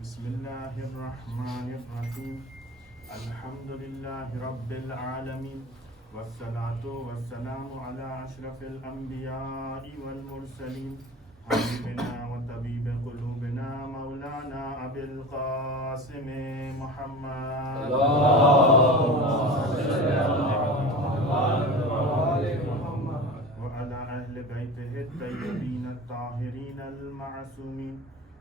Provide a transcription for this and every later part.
بسم الله الرحمن الرحيم. الحمد لله رب العالمين، والصلاة والسلام على أشرف الأنبياء والمرسلين، حبيبنا وطبيب قلوبنا مولانا أبي القاسم محمد اللهم صل على محمد وعلى أهل بيته الطيبين الطاهرين المعصومين،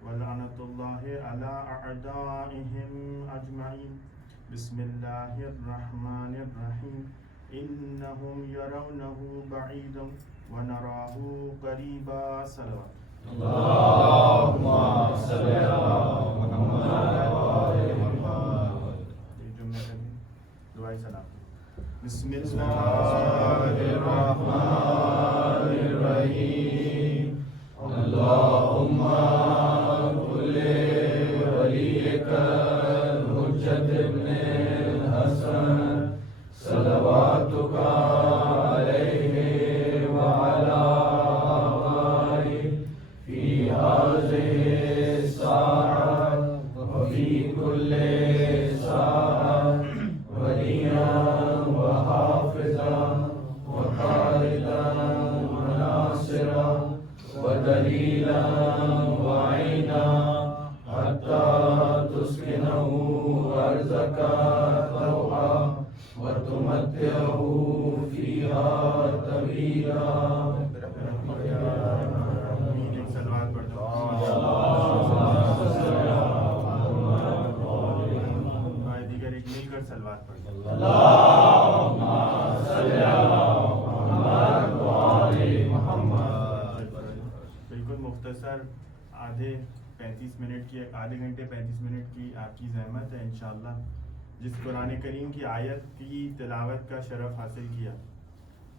ولعنة الله على أعدائهم أجمعين. بسم الله الرحمن الرحيم. إنهم يرونه بعيدا ونراه قريبا. صلوات. اللهم صل على محمد وآل محمد. یہ جملے کا بھی دعائی سلام. بسم بسم الله الله الرحمن الرحيم. اللهم كل وليك الحجة ابن الحسن صلواتك عليه وعلى آبائه في هذه الساعة وفي كل ساعة وليا وحافظا وقائدا وناصرا ودليلا وعينا حتى تسكنه أرضك طوعا وتمتعه فيها طويلا. ایک سلوات پڑھ دو. آئے دیگر ایک مل کر سلوات پڑھ دو. اللهم صل على محمد وآل محمد. بالکل مختصر آدھے 35 منٹ کی آدھے گھنٹے 35 منٹ کی آپ کی زحمت ہے انشاءاللہ. جس قرآن کریم کی آیت کی تلاوت کا شرف حاصل کیا.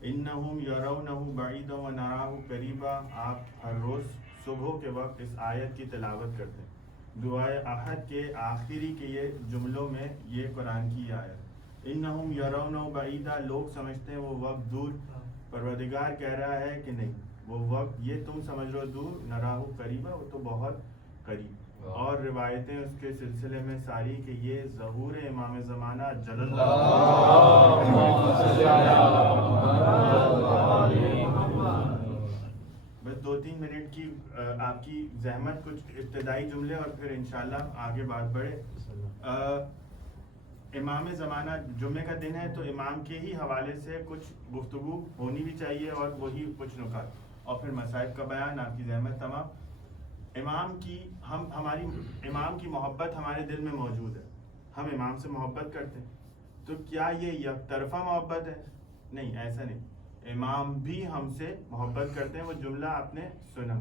انہم یرونہ بعیدا ونراہ قریبا. آپ ہر روز صبح کے وقت اس آیت کی تلاوت کرتے ہیں. دعائے احد کے آخری کے یہ جملوں میں یہ قرآن کی آیت. انہم یرونہ بعیدا، لوگ سمجھتے ہیں وہ وقت دور. پروردگار کہہ رہا ہے کہ نہیں، وہ وقت یہ تم سمجھ رہو دور، نراہ قریبا، وہ تو بہت قریب. اور روایتیں اس کے سلسلے میں ساری کہ یہ ظہور امام زمانہ جل اللهم صل على محمد وآل محمد. بس 2-3 منٹ کی آپ کی زحمت، کچھ ابتدائی جملے اور پھر انشاءاللہ آگے بات بڑھے. امام زمانہ جمعے کا دن ہے تو امام کے ہی حوالے سے کچھ گفتگو ہونی بھی چاہیے اور وہی کچھ نکات اور پھر مصائب کا بیان. آپ کی زحمت تمام. امام کی محبت ہمارے دل میں موجود ہے. ہم امام سے محبت کرتے ہیں. تو کیا یہ یک طرفہ محبت ہے؟ نہیں، ایسا نہیں. امام بھی ہم سے محبت کرتے ہیں. وہ جملہ آپ نے سنا.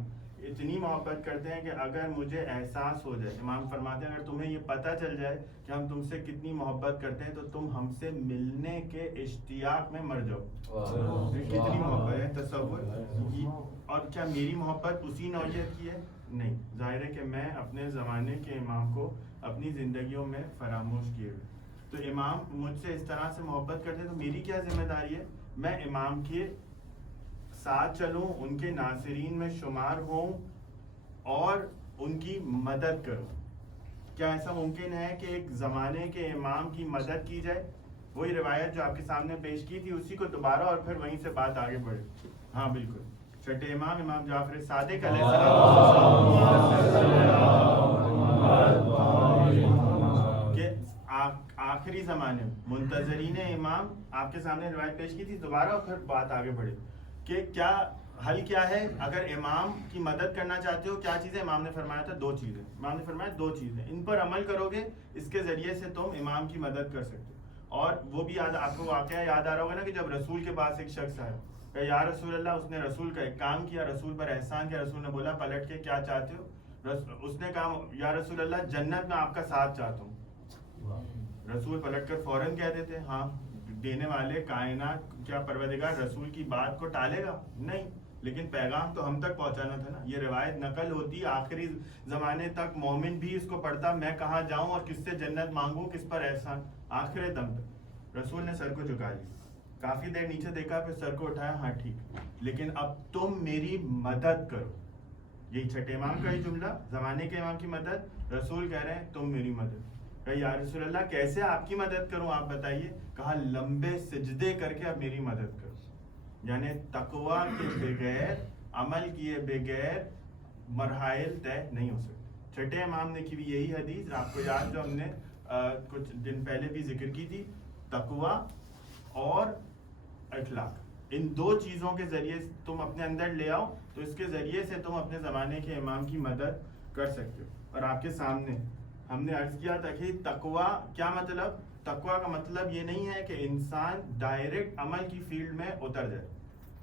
اتنی محبت کرتے ہیں کہ اگر مجھے احساس ہو جائے، امام فرماتے ہیں اگر تمہیں یہ پتہ چل جائے کہ ہم تم سے کتنی محبت کرتے ہیں تو تم ہم سے ملنے کے اشتیاق میں مر جاؤ. کتنی محبت ہے، تصور. اور کیا میری محبت اسی نوعیت کی ہے؟ نہیں. ظاہر ہے کہ میں اپنے زمانے کے امام کو اپنی زندگیوں میں فراموش کیے ہوئے. تو امام مجھ سے اس طرح سے محبت کرتے ہیں تو میری کیا ذمہ داری ہے؟ میں امام کے ساتھ چلوں، ان کے ناصرین میں شمار ہوں اور ان کی مدد کروں. کیا ایسا ممکن ہے کہ ایک زمانے کے امام کی مدد کی جائے؟ وہی روایت جو آپ کے سامنے پیش کی تھی اسی کو دوبارہ اور پھر وہیں سے بات آگے بڑھے. ہاں بالکل. چھٹے امام جعفر صادق علیہ السلام کہ آخری زمانے میں منتظرین امام آپ کے سامنے روایت پیش کی تھی، دوبارہ اور پھر بات آگے بڑھے کہ کیا حل کیا ہے اگر امام کی مدد کرنا چاہتے ہو. کیا چیزیں امام نے فرمایا تھا؟ 2 چیزیں. امام نے فرمایا 2 چیزیں، ان پر عمل کرو گے اس کے ذریعے سے تم امام کی مدد کر سکتے ہو. اور وہ بھی آپ کو واقعہ یاد آ رہا ہوگا نا کہ جب رسول کے پاس ایک شخص آیا کہ یا رسول اللہ، اس نے رسول کا ایک کام کیا، رسول پر احسان کیا. رسول نے بولا پلٹ کے کیا چاہتے ہو؟ اس نے کہا یا رسول اللہ جنت میں آپ کا ساتھ چاہتا ہوں. رسول پلٹ کر فوراً کہہ دیتے ہاں دینے والے کائنات کیا پروردگار رسول کی بات کو ٹالے گا؟ نہیں. لیکن پیغام تو ہم تک پہنچانا تھا نا. یہ روایت نقل ہوتی آخری زمانے تک، مومن بھی اس کو پڑھتا میں کہاں جاؤں اور کس سے جنت مانگوں، کس پر احسان. آخر دم تک رسول نے سر کو جھکا لیا. کافی دیر نیچے دیکھا پھر سر کو اٹھایا، ہاں ٹھیک، لیکن اب تم میری مدد کرو. یہی چھٹے امام کا ہی جملہ, زمانے کے امام کی مدد, رسول کہہ رہے ہیں تم میری مدد. کہا یا رسول اللہ کیسے آپ کی مدد کروں, آپ بتائیے. کہا لمبے سجدے کر کے آپ میری مدد کرو. یعنی تقویٰ کے بغیر, عمل کیے بغیر مراحل طے نہیں ہو سکتے. چھٹے امام نے کی بھی یہی حدیث, آپ کو یاد جو ہم نے کچھ دن پہلے بھی ذکر کی تھی, تقویٰ اور اخلاق, ان دو چیزوں کے ذریعے تم اپنے اندر لے آؤ تو اس کے ذریعے سے تم اپنے زمانے کے امام کی مدد کر سکتے ہو. اور آپ کے سامنے ہم نے عرض کیا تھا کہ تقویٰ کیا مطلب, تقویٰ کا مطلب یہ نہیں ہے کہ انسان ڈائریکٹ عمل کی فیلڈ میں اتر جائے.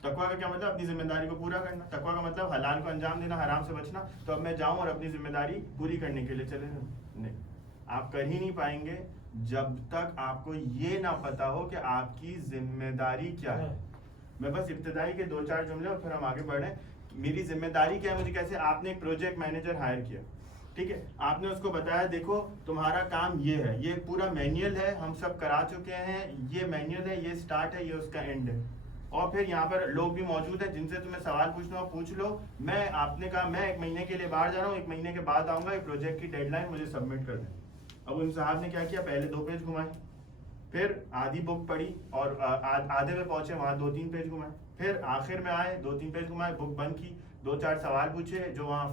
تقویٰ کا کیا مطلب, اپنی ذمہ داری کو پورا کرنا. تقویٰ کا مطلب حلال کو انجام دینا, حرام سے بچنا, تو اب میں جاؤں اور اپنی ذمہ داری پوری کرنے کے لیے چلے جاؤں. نہیں, آپ کر ہی نہیں پائیں گے جب تک آپ کو یہ نہ پتا ہو کہ آپ کی ذمہ داری کیا ہے. میں بس ابتدائی کے 2-4 جملے اور پھر ہم آگے بڑھیں. میری ذمہ داری کیا ہے, مجھے کیسے, آپ نے ایک پروجیکٹ مینیجر ہائر کیا, ٹھیک ہے, آپ نے اس کو بتایا دیکھو تمہارا کام یہ ہے, یہ پورا مینیول ہے, ہم سب کرا چکے ہیں, یہ مینیول ہے, یہ سٹارٹ ہے, یہ اس کا اینڈ ہے, اور پھر یہاں پر لوگ بھی موجود ہیں جن سے تمہیں سوال پوچھنا ہو پوچھ لو. میں, آپ نے کہا میں 1 مہینے کے لیے باہر جا رہا ہوں, 1 مہینے کے بعد آؤں گا, یہ پروجیکٹ کی ڈیڈ لائن مجھے سبمٹ کر دیں. اب ان صاحب نے کیا کیا, پہلے 2 پیج گھمائے, پھر آدھی بک پڑھی اور آدھے میں پہنچے, وہاں 2-3 پیج گھمائے, پھر آخر میں آئے 2-3 پیج گھمائے, بک بند کی, 2-4 سوال پوچھے جو وہاں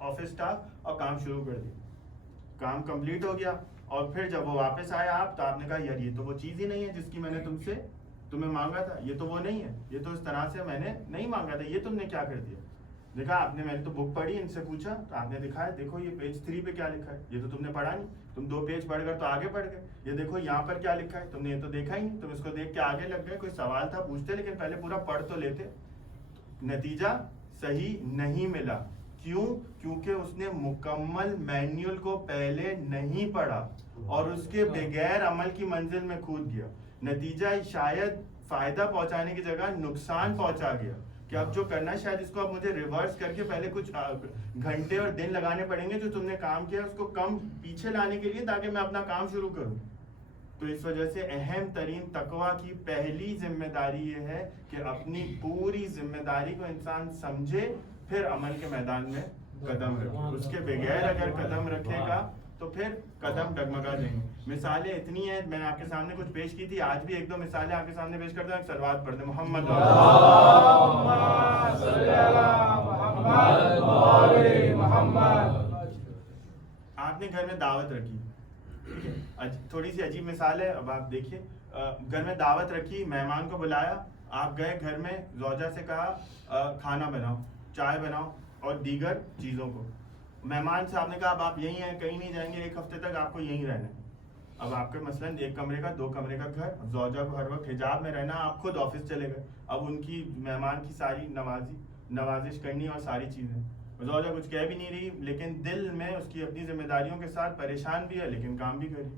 آفس تھا, اور کام شروع کر دیا. کام کمپلیٹ ہو گیا, اور پھر جب وہ واپس آئے آپ, تو آپ نے کہا یار یہ تو وہ چیز ہی نہیں ہے جس کی میں نے تمہیں مانگا تھا, یہ تو وہ نہیں ہے, یہ تو اس طرح سے میں نے نہیں مانگا تھا, یہ تم نے کیا کر دیا. دیکھا آپ نے, میں نے تو بک پڑھی, ان سے پوچھا تو آپ نے دکھایا دیکھو یہ پیج 3 پہ کیا لکھا ہے, یہ تو تم نے پڑھا نہیں, تم 2 پیج پڑھ کر تو آگے پڑھ گئے. یہ دیکھو یہاں پر کیا لکھا ہے, تم نے یہ تو دیکھا ہی نہیں, تم اس کو دیکھ کے آگے لگ گئے. کوئی سوال تھا پوچھتے, لیکن پہلے پورا پڑھ تو لیتے. نتیجہ صحیح نہیں ملا. کیوں؟ کیونکہ اس نے مکمل مینیول کو پہلے نہیں پڑھا اور اس کے بغیر عمل کی منزل میں کود گیا. نتیجہ شاید فائدہ پہنچانے کی جگہ نقصان پہنچا گیا, کہ اب جو کرنا ہے شاید اس کو اب مجھے ریورس کر کے پہلے کچھ گھنٹے اور دن لگانے پڑیں گے جو تم نے کام کیا اس کو کم پیچھے لانے کے لیے, تاکہ میں اپنا کام شروع کروں. تو اس وجہ سے اہم ترین تقویٰ کی پہلی ذمہ داری یہ ہے کہ اپنی پوری ذمہ داری کو انسان سمجھے, پھر عمل کے میدان میں قدم رکھے. اس کے بغیر اگر قدم رکھے گا تو پھر قدم ڈگمگا جائیں گے. مثالیں اتنی ہیں, میں نے آپ کے سامنے کچھ پیش کی تھی, آج بھی 1-2 مثالیں آپ کے سامنے پیش کرتا ہوں. ایک صلوات پڑھ دیں, محمد آپ نے گھر میں دعوت رکھی, تھوڑی سی عجیب مثال ہے, اب آپ دیکھیے, گھر میں دعوت رکھی, مہمان کو بلایا, آپ گئے گھر میں, زوجہ سے کہا کھانا بناؤ, چائے بناؤ اور دیگر چیزوں کو. مہمان سے آپ نے کہا اب آپ یہیں ہیں, کہیں نہیں جائیں گے, 1 ہفتے تک آپ کو یہیں رہنا ہے. اب آپ کا مثلاً 1 کمرے کا 2 کمرے کا گھر, زوجہ کو ہر وقت حجاب میں رہنا, آپ خود آفس چلے گئے. اب ان کی مہمان کی ساری نوازش کرنی اور ساری چیزیں, زوجہ کچھ کہہ بھی نہیں رہی, لیکن دل میں اس کی اپنی ذمہ داریوں کے ساتھ پریشان بھی ہے, لیکن کام بھی کر رہی.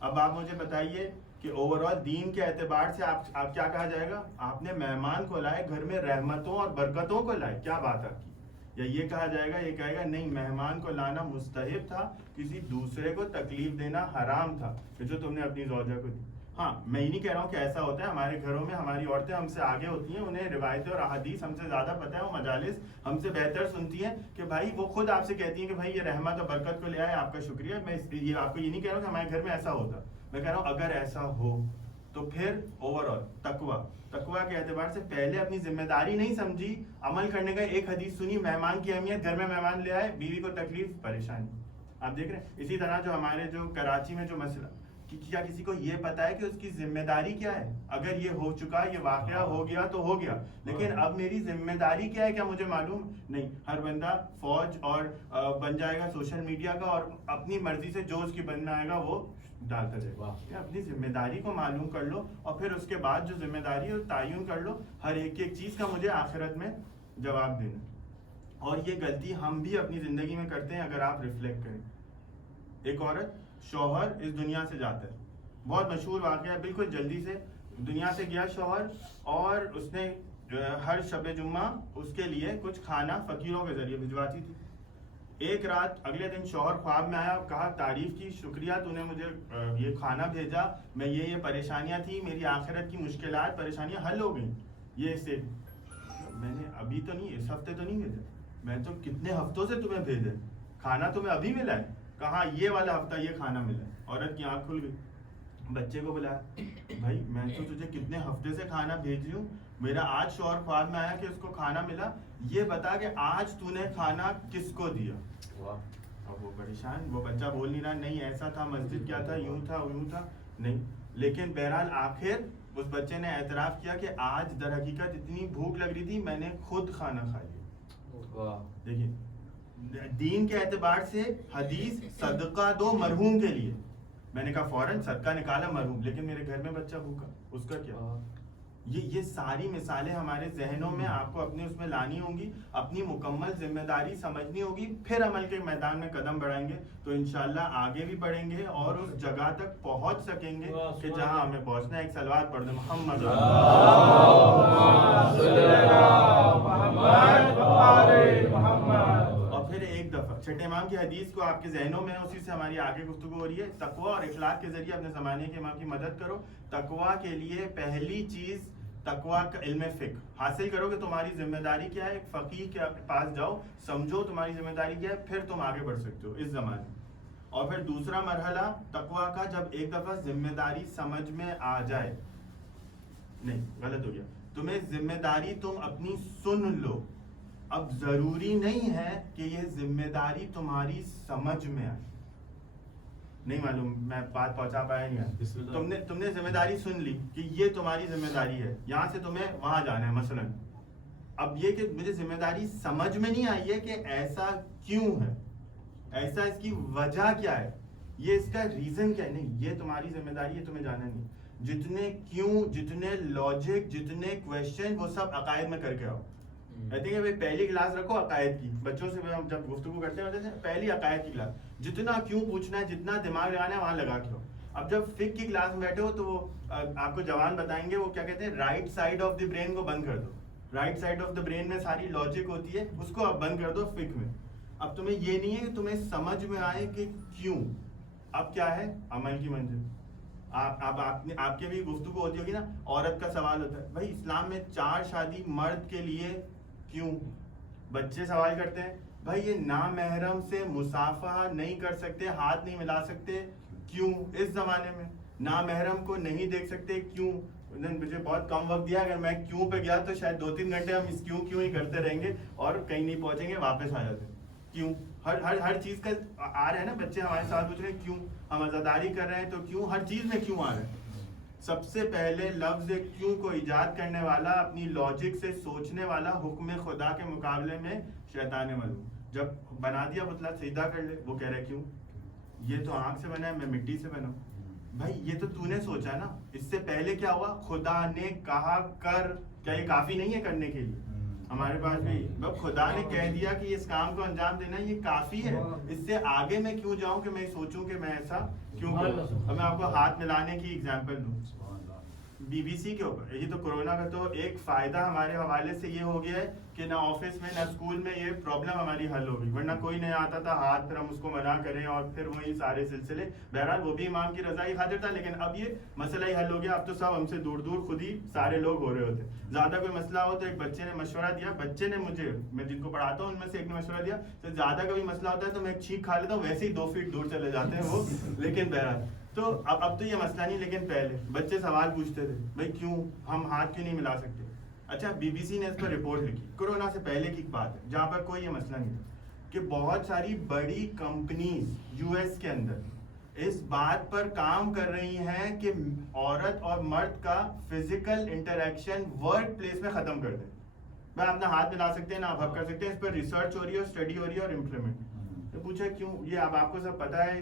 اب آپ مجھے بتائیے کہ اوور آل دین کے اعتبار سے آپ کیا کہا جائے گا, آپ نے مہمان کو لائے, گھر میں رحمتوں اور برکتوں کو لائے, کیا بات آپ کی. یا یہ کہا جائے گا, یہ کہے گا نہیں مہمان کو لانا مستحب تھا, کسی دوسرے کو تکلیف دینا حرام تھا, کہ جو تم نے اپنی زوجہ کو دی. ہاں میں یہ نہیں کہہ رہا ہوں کہ ایسا ہوتا ہے, ہمارے گھروں میں ہماری عورتیں ہم سے آگے ہوتی ہیں, انہیں روایتیں اور احادیث ہم سے زیادہ پتہ ہے, وہ مجالس ہم سے بہتر سنتی ہیں, کہ بھائی وہ خود آپ سے کہتی ہیں کہ بھائی یہ رحمت اور برکت کو لے آئے, آپ کا شکریہ. میں یہ آپ کو یہ نہیں کہہ رہا ہوں کہ ہمارے گھر میں ایسا ہوتا, میں کہہ رہا ہوں اگر ایسا ہو تو پھر اوور آل تقویٰ کے اعتبار سے پہلے اپنی ذمہ داری نہیں سمجھی, عمل کرنے کا. ایک حدیث سنی, مہمان کی اہمیت, گھر میں مہمان لے آئے, بیوی کو تکلیف پریشانی. آپ دیکھ رہے ہیں اسی طرح جو ہمارے جو کراچی میں جو مسئلہ, کیا کسی کو یہ پتا ہے کہ اس کی ذمہ داری کیا ہے؟ اگر یہ ہو چکا, یہ واقعہ ہو گیا تو ہو گیا, لیکن اب میری ذمہ داری کیا ہے, کیا مجھے معلوم نہیں. ہر بندہ فوج اور بن جائے گا سوشل میڈیا کا, اور اپنی مرضی سے جو اس کی بننا آئے گا وہ ڈالتا جائے گا. اپنی ذمہ داری کو معلوم کر لو, اور پھر اس کے بعد جو ذمہ داری ہے تعین کر لو, ہر ایک چیز کا مجھے آخرت میں جواب دینا. اور یہ غلطی ہم بھی اپنی زندگی میں کرتے ہیں. اگر آپ ریفلیکٹ کریں, ایک عورت, شوہر اس دنیا سے جاتا ہے, بہت مشہور واقعہ, بالکل جلدی سے دنیا سے گیا شوہر, اور اس نے ہر شب جمعہ اس کے لیے کچھ کھانا فقیروں کے ذریعے بھجواتی تھی. ایک رات اگلے دن شوہر خواب میں آیا, کہا تعریف کی, شکریہ تو نے مجھے یہ کھانا بھیجا, میں یہ پریشانیاں تھی, میری آخرت کی مشکلات پریشانیاں حل ہو گئیں, یہ سے میں نے ابھی تو نہیں, اس ہفتے تو نہیں بھیجا, میں تو کتنے ہفتوں سے تمہیں بھیجے, کھانا تمہیں ابھی ملا ہے؟ کہاں یہ والا ہفتہ یہ کھانا ملا ہے. عورت کی آنکھ کھل گئی, بچے کو بلایا, بھائی میں تو تجھے کتنے ہفتے سے کھانا بھیج رہی ہوں, میرا آج شوہر خواب میں آیا کہ اس کو کھانا ملا, یہ بتا کہ آج تو نے کھانا کس کو دیا. اب وہ پریشان, وہ بچہ بول نہیں رہا, نہیں ایسا تھا, مسجد کیا تھا, یوں تھا یوں تھا, نہیں. لیکن بہرحال آخر اس بچے نے اعتراف کیا کہ آج در حقیقت اتنی بھوک لگ رہی تھی, میں نے خود کھانا کھا لیا. دیکھیے دین کے اعتبار سے حدیث صدقہ دو مرحوم کے لیے, میں نے کہا فوراً صدقہ نکالا مرحوم, لیکن میرے گھر میں بچہ بھوکا, اس کا کیا؟ یہ ساری مثالیں ہمارے ذہنوں میں آپ کو اپنے اس میں لانی ہوں گی, اپنی مکمل ذمہ داری سمجھنی ہوگی, پھر عمل کے میدان میں قدم بڑھائیں گے تو انشاءاللہ آگے بھی بڑھیں گے اور اس جگہ تک پہنچ سکیں گے کہ جہاں ہمیں پہنچنا ہے. ایک صلوات پڑھ دیں محمد. اور پھر ایک دفعہ چھٹے امام کی حدیث کو آپ کے ذہنوں میں, اسی سے ہماری آگے گفتگو ہو رہی ہے. تقویٰ اور اخلاق کے ذریعے اپنے زمانے کے امام کی مدد کرو. تقویٰ کے لیے پہلی چیز تقویٰ کا علم فقہ حاصل کرو کہ تمہاری ذمہ داری کیا ہے. ایک فقیہ کے پاس جاؤ, سمجھو تمہاری ذمہ داری کیا ہے, پھر تم آگے بڑھ سکتے ہو اس زمانے. اور پھر دوسرا مرحلہ تقویٰ کا, جب ایک دفعہ ذمہ داری سمجھ میں آ جائے, نہیں غلط ہو گیا, تمہیں ذمہ داری تم اپنی سن لو. اب ضروری نہیں ہے کہ یہ ذمہ داری تمہاری سمجھ میں آئے. نہیں معلوم میں بات پہنچا پایا نہیں. تم نے ذمہ داری سن لی کہ یہ تمہاری ذمہ داری ہے, یہاں سے تمہیں وہاں جانا ہے مثلا. اب یہ کہ مجھے ذمہ داری سمجھ میں نہیں آئی ہے کہ ایسا کیوں ہے, ایسا اس کی وجہ کیا ہے, یہ اس کا ریزن کیا ہے. نہیں, یہ تمہاری ذمہ داری ہے, تمہیں جانا نہیں. جتنے کیوں, جتنے لاجک, جتنے کویشچن, وہ سب عقائد میں کر کے آؤ. کہتے ہیں کہ پہلی کلاس رکھو عقائد کی. بچوں سے ہم جب گفتگو کرتے ہیں پہلی عقائد کی کلاس, جتنا کیوں پوچھنا ہے, جتنا دماغ لگانا ہے وہاں لگا کے ہو. اب جب فقہ کی کلاس میں بیٹھے ہو تو وہ آپ کو جوان بتائیں گے, وہ کیا کہتے ہیں, right side of the brain کو بند کر دو. Right side of the brain میں ساری لاجک ہوتی ہے, اس کو آپ بند کر دو فقہ میں. اب تمہیں یہ نہیں ہے کہ تمہیں سمجھ میں آئے کہ کیوں. اب کیا ہے عمل کی منزل. آپ کے بھی گفتگو ہوتی ہوگی نا, عورت کا سوال ہوتا ہے, بھائی اسلام میں 4 شادی مرد کے لیے کیوں. بچے سوال کرتے ہیں, بھائی یہ نامحرم سے مصافحہ نہیں کر سکتے, ہاتھ نہیں ملا سکتے, کیوں. اس زمانے میں نامحرم کو نہیں دیکھ سکتے, کیوں. مجھے بہت کم وقت دیا, اگر میں کیوں پہ گیا تو شاید 2-3 گھنٹے ہم اس کیوں ہی کرتے رہیں گے اور کہیں نہیں پہنچیں گے, واپس آ جاتے. کیوں ہر چیز کا آ رہا ہے نا, بچے ہمارے ساتھ پوچھ رہے ہیں کیوں, ہم عزاداری کر رہے ہیں تو کیوں, ہر چیز میں کیوں آ رہا ہے. سب سے پہلے لفظ کیوں کو ایجاد کرنے والا, اپنی لاجک سے سوچنے والا, حکم خدا کے مقابلے میں شیطان ملعون. جب بنا دیا پتلا سیدھا کر لے, وہ کہہ رہے کیوں, یہ تو آنکھ سے بنا ہے, میں مٹی سے بنا ہوں. بھائی یہ تو نے سوچا نا, اس سے پہلے کیا ہوا, خدا نے کہا کر, کیا یہ کافی نہیں ہے کرنے کے لیے. ہمارے پاس بھی خدا نے کہہ دیا کہ اس کام کو انجام دینا یہ کافی ہے, اس سے آگے میں کیوں جاؤں کہ میں سوچوں کہ میں ایسا کیوں کروں. اب میں آپ کو ہاتھ ملانے کی ایگزامپل دوں. BBC کے اوپر, یہ تو کورونا کا تو ایک فائدہ ہمارے حوالے سے یہ ہو گیا ہے کہ نہ آفس میں نہ اسکول میں یہ پرابلم ہماری حل ہوگی, ورنہ کوئی نہیں آتا تھا ہاتھ پھر ہم اس کو منع کریں اور پھر وہی سارے سلسلے. بہرحال وہ بھی امام کی رضا ہی خاطر تھا, لیکن اب یہ مسئلہ ہی حل ہو گیا. اب تو سب ہم سے دور دور خود ہی سارے لوگ ہو رہے ہوتے. زیادہ کوئی مسئلہ ہو تو ایک بچے نے مشورہ دیا, بچے نے مجھے, میں جن کو پڑھاتا ہوں ان میں سے ایک نے مشورہ دیا, تو زیادہ کوئی مسئلہ ہوتا ہے تو میں ایک چھینک کھا لیتا ہوں, ویسے ہی 2 فیٹ دور چلے جاتے ہیں وہ. لیکن بہرحال تو اب تو یہ مسئلہ نہیں, لیکن پہلے بچے سوال پوچھتے تھے, بھائی کیوں ہم ہاتھ کیوں نہیں ملا سکتے. اچھا BBC نے اس پر رپورٹ لکھی, کورونا سے پہلے کی بات ہے جہاں پر کوئی یہ مسئلہ نہیں تھا, کہ بہت ساری بڑی کمپنیز US کے اندر اس بات پر کام کر رہی ہیں کہ عورت اور مرد کا فزیکل انٹریکشن ورک پلیس میں ختم کر دیں. میں اپنا ہاتھ ملا سکتے ہیں نا آپ کر سکتے ہیں, اس پر ریسرچ ہو رہی ہے, اسٹڈی ہو رہی ہے اور امپلیمنٹ. تو پوچھا کیوں, یہ اب آپ کو سب پتا ہے,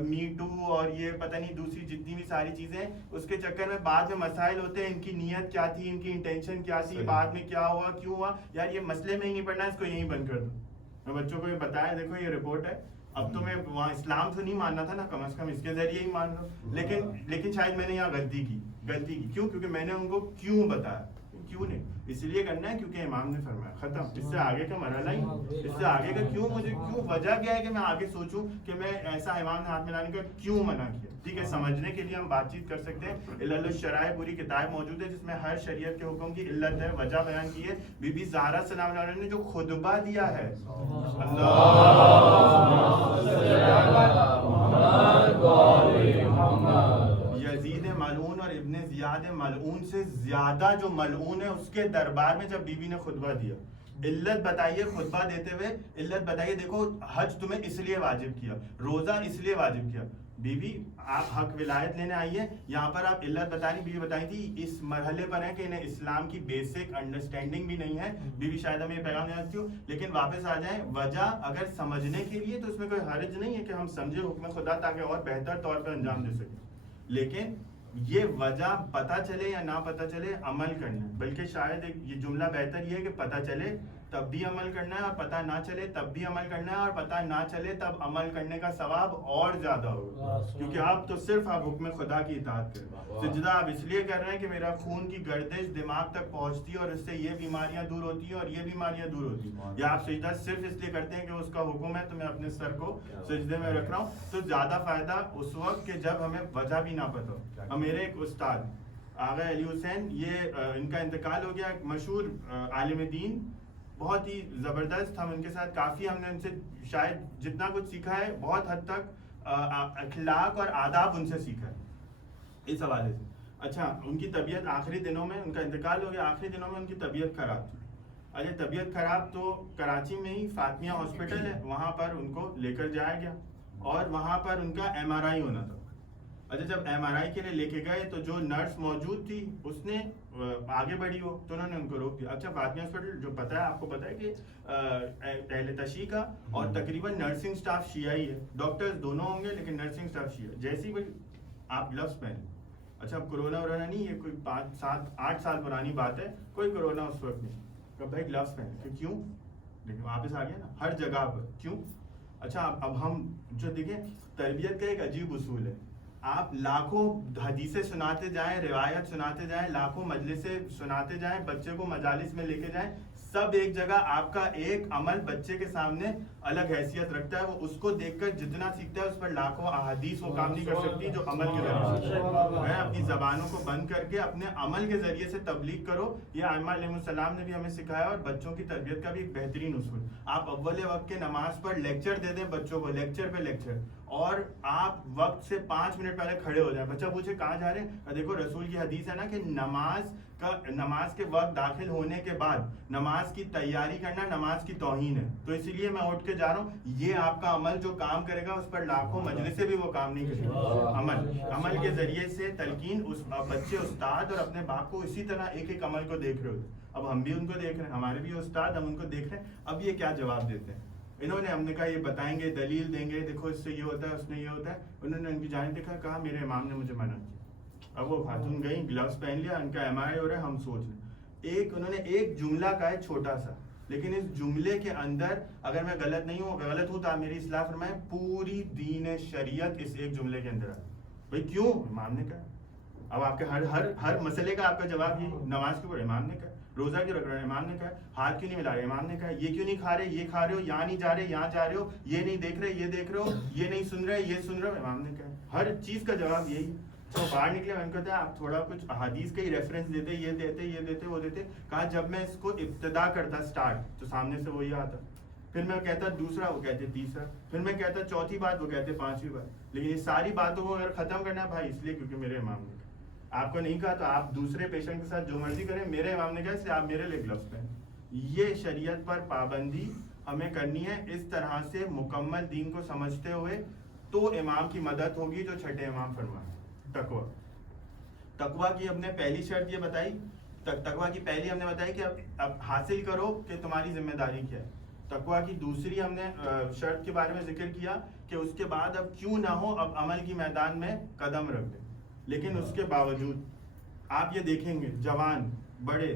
می ٹو اور یہ پتہ نہیں دوسری جتنی بھی ساری چیزیں, اس کے چکر میں بعد میں مسائل ہوتے ہیں, ان کی نیت کیا تھی, ان کی انٹینشن کیا تھی, بعد میں کیا ہوا, کیوں ہوا. یار یہ مسئلے میں ہی نہیں پڑھنا, اس کو یہیں بند کر دو. میں بچوں کو یہ بتایا, دیکھو یہ رپورٹ ہے, اب تو میں وہاں اسلام سے نہیں ماننا تھا نا, کم از کم اس کے ذریعے ہی مان لو. لیکن شاید میں نے یہاں غلطی کی. کیوں, کیونکہ میں نے ان کو کیوں بتایا. کیوں نہیں؟ اس لیے کرنا ہے کیونکہ امام نے فرمایا، ختم. اس سے آگے کا مرحلہ ہی، اس سے آگے کا کیوں، مجھے کیوں، وجہ کیا ہے کہ میں آگے سوچوں کہ میں ایسا امام نے ہاتھ میں لانے کا کیوں منع کیا. ٹھیک ہے، سمجھنے کے لیے ہم بات چیت کر سکتے ہیں. علل الشرائع پوری کتاب موجود ہے جس میں ہر شریعت کے حکم کی علت ہے، وجہ بیان کی ہے. بی بی زہرا سلام اللہ علیہ نے جو خطبہ دیا ہے، یزید ملعون اور ابن زیاد ملعون سے زیادہ جو ملعون ہے اس کے دربار میں جب بی بی نے خطبہ دیا، علت بتائیے خطبہ دیتے ہوئے، علت بتائیے. دیکھو حج تمہیں اس لیے واجب کیا، روزہ اس لیے واجب کیا. بی بی آپ حق ولایت لینے آئیے، یہاں پر آپ علت بتائیں. بی بی بتائی تھی اس مرحلے پر ہے کہ انہیں اسلام کی بیسک انڈرسٹینڈنگ بھی نہیں ہے. بی بی شاید ہمیں یہ پیغام دے سکتی ہو. لیکن واپس آ جائیں، وجہ اگر سمجھنے کے لیے تو اس میں کوئی حرج نہیں ہے کہ ہم سمجھے حکم خدا تاکہ اور بہتر طور پر انجام دے سکیں. لیکن یہ وجہ پتہ چلے یا نہ پتہ چلے عمل کرنا ہے. بلکہ شاید ایک یہ جملہ بہتر یہ ہے کہ پتہ چلے تب بھی عمل کرنا ہے، اور پتہ نہ چلے تب بھی عمل کرنا ہے، اور پتہ نہ چلے تب عمل کرنے کا ثواب اور زیادہ ہوگا. کیونکہ آپ تو صرف آپ حکم خدا کی اطاعت کریں. سجدہ آپ اس لیے کر رہے ہیں کہ میرا خون کی گردش دماغ تک پہنچتی ہے اور اس سے یہ بیماریاں دور ہوتی ہیں اور یہ بیماریاں دور ہوتی ہیں. یا آپ سجدہ صرف اس لیے کرتے ہیں کہ اس کا حکم ہے تو میں اپنے سر کو سجدے میں رکھ رہا ہوں. تو زیادہ فائدہ اس وقت کہ جب ہمیں وجہ بھی نہ پتہ ہو. میرے ایک استاد آغا علی حسین، یہ ان کا انتقال ہو گیا، ایک مشہور عالم دین، بہت ہی زبردست. ہم ان کے ساتھ کافی، ہم نے ان سے شاید جتنا کچھ سیکھا ہے بہت حد تک اخلاق اور آداب ان سے سیکھا ہے اس حوالے سے. اچھا، ان کی طبیعت آخری دنوں میں، ان کا انتقال ہو گیا، آخری دنوں میں ان کی طبیعت خراب تھی. اچھا، طبیعت خراب تو کراچی میں ہی فاطمیہ ہاسپٹل ہے، وہاں پر ان کو لے کر جایا گیا اور وہاں پر ان کا MRI ہونا تھا. اچھا، جب MRI کے لیے لے کے گئے تو جو نرس موجود تھی اس نے آگے بڑھی ہو تو انہوں نے ان کو روک دیا. اچھا، فاطمیہ ہاسپٹل جو پتہ ہے آپ کو پتہ ہے کہ اہل تشیع کا اور تقریباً نرسنگ سٹاف شیعہ ہی ہے. ڈاکٹرز دونوں ہوں گے لیکن نرسنگ سٹاف شیعہ. جیسی بھائی آپ گلوز پہنیں. اچھا، اب کرونا ورونا نہیں، یہ کوئی 5 7 8 سال پرانی بات ہے، کوئی کرونا اس وقت نہیں. کہ بھائی گلوز پہنے، کیوں؟ لیکن واپس آ گیا نا ہر جگہ پر، کیوں؟ اچھا، اب ہم جو دیکھیں تربیت کا ایک عجیب اصول ہے. آپ لاکھوں حدیثیں سناتے جائیں، روایت سناتے جائیں، لاکھوں مجلسیں سناتے جائیں، بچے کو مجالس میں لے کے جائیں، سب ایک جگہ آپ کا ایک عمل بچے کے سامنے الگ حیثیت رکھتا ہے. وہ اس کو دیکھ کر جتنا سیکھتا ہے اس پر لاکھوں احادیث وہ کام نہیں کر سکتی جو عمل کے ذریعے سے. اپنی زبانوں کو بند کر کے اپنے عمل کے ذریعے سے تبلیغ کرو. یہ ائمہ علیہ السلام نے بھی ہمیں سکھایا اور بچوں کی تربیت کا بھی ایک بہترین اصول. آپ اول وقت کے نماز پر لیکچر دے دیں بچوں کو، لیکچر پہ لیکچر، اور آپ وقت سے 5 منٹ پہلے کھڑے ہو جائیں. بچہ پوچھے کہاں جا رہے ہیں؟ دیکھو رسول کی حدیث ہے نا کہ نماز کے وقت داخل ہونے کے بعد نماز کی تیاری کرنا نماز کی توہین ہے، تو اسی لیے میں اٹھ کے جا رہا ہوں. یہ آپ کا عمل جو کام کرے گا اس پر لاکھوں مجلسیں بھی وہ کام نہیں کریں گے. عمل کے ذریعے سے تلقین. اس بچے استاد اور اپنے باپ کو اسی طرح ایک ایک عمل کو دیکھ رہے ہوتے. اب ہم بھی ان کو دیکھ رہے ہیں، ہمارے بھی استاد، ہم ان کو دیکھ رہے ہیں. اب یہ کیا جواب دیتے ہیں؟ انہوں نے، ہم نے کہا یہ بتائیں گے، دلیل دیں گے، دیکھو اس سے یہ ہوتا ہے، اس میں یہ ہوتا ہے. انہوں نے ان کی جانب دیکھا، کہا میرے امام نے مجھے منع کیا. اب وہ خاتون گئیں، گلوز پہن لیا، ان کا MRI ہو رہا ہے، ہم سوچ رہے ہیں. انہوں نے ایک جملہ کہا ہے چھوٹا سا، لیکن اس جملے کے اندر اگر میں غلط نہیں ہوں، غلط ہوں تو آپ میری اصلاح فرمائیں، پوری دین شریعت اس ایک جملے کے اندر ہے. بھائی کیوں؟ امام نے کہا. اب آپ کے ہر مسئلے کا آپ کا جواب یہ، نماز کیوں پڑھے؟ امام نے کہا. روزہ کیوں رکھ رہے ہیں؟ امام نے کہا. ہاتھ کیوں نہیں ملا رہے؟ امام نے کہا. یہ کیوں نہیں کھا رہے؟ یہ کھا رہے ہو. یہاں نہیں جا رہے، یہاں جا رہے ہو. یہ نہیں دیکھ رہے، یہ دیکھ رہے ہو. یہ نہیں سن رہے، یہ سن رہے ہو. امام نے کہا. ہر چیز کا جواب یہی. تو باہر نکلے، میں کہتا ہے آپ تھوڑا کچھ احادیث کے ہی ریفرنس دیتے، یہ دیتے، یہ دیتے، وہ دیتے. کہا جب میں اس کو ابتدا کرتا سٹارٹ تو سامنے سے وہی آتا. پھر میں کہتا دوسرا، وہ کہتے تیسرا. پھر میں کہتا چوتھی بات، وہ کہتے 5ویں بات. لیکن یہ ساری باتوں کو اگر ختم کرنا ہے بھائی اس لیے کیونکہ میرے امام نے کہا. آپ کو نہیں کہا تو آپ دوسرے پیشنٹ کے ساتھ جو مرضی کریں، میرے امام نے کہا اس لیے آپ میرے لیے گلوز پہنیں. یہ شریعت پر پابندی ہمیں کرنی ہے اس طرح سے مکمل دین کو سمجھتے ہوئے. تو امام کی مدد ہوگی جو چھٹے امام فرمائے. تقوی. تقوی کی ہم نے پہلی شرط یہ بتائی، تقوی کی پہلی ہم نے بتائی کہ اب حاصل کرو کہ تمہاری ذمہ داری کیا ہے. تقوی کی دوسری ہم نے شرط کے بارے میں ذکر کیا کہ اس کے بعد اب کیوں نہ ہو اب عمل کی میدان میں قدم رکھ دیں. لیکن اس کے باوجود آپ یہ دیکھیں گے جوان بڑے،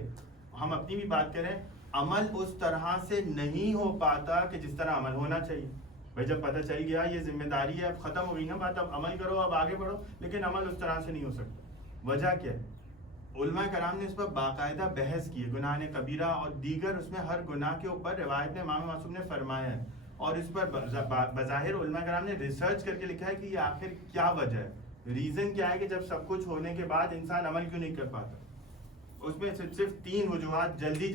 ہم اپنی بھی بات کریں، عمل اس طرح سے نہیں ہو پاتا کہ جس طرح عمل ہونا چاہیے. بھائی جب پتہ چل گیا یہ ذمہ داری ہے، اب ختم ہو گئی نا بات، اب عمل کرو، اب آگے بڑھو، لیکن عمل اس طرح سے نہیں ہو سکتا. وجہ کیا ہے؟ علماء کرام نے اس پر باقاعدہ بحث کی ہے، گناہ کبیرہ اور دیگر، اس میں ہر گناہ کے اوپر روایت میں امام معصوم نے فرمایا ہے، اور اس پر بظاہر علماء کرام نے ریسرچ کر کے لکھا ہے کہ یہ آخر کیا وجہ ہے، ریزن کیا ہے کہ جب سب کچھ ہونے کے بعد انسان عمل کیوں نہیں کر پاتا. اس میں صرف 3 وجوہات جلدی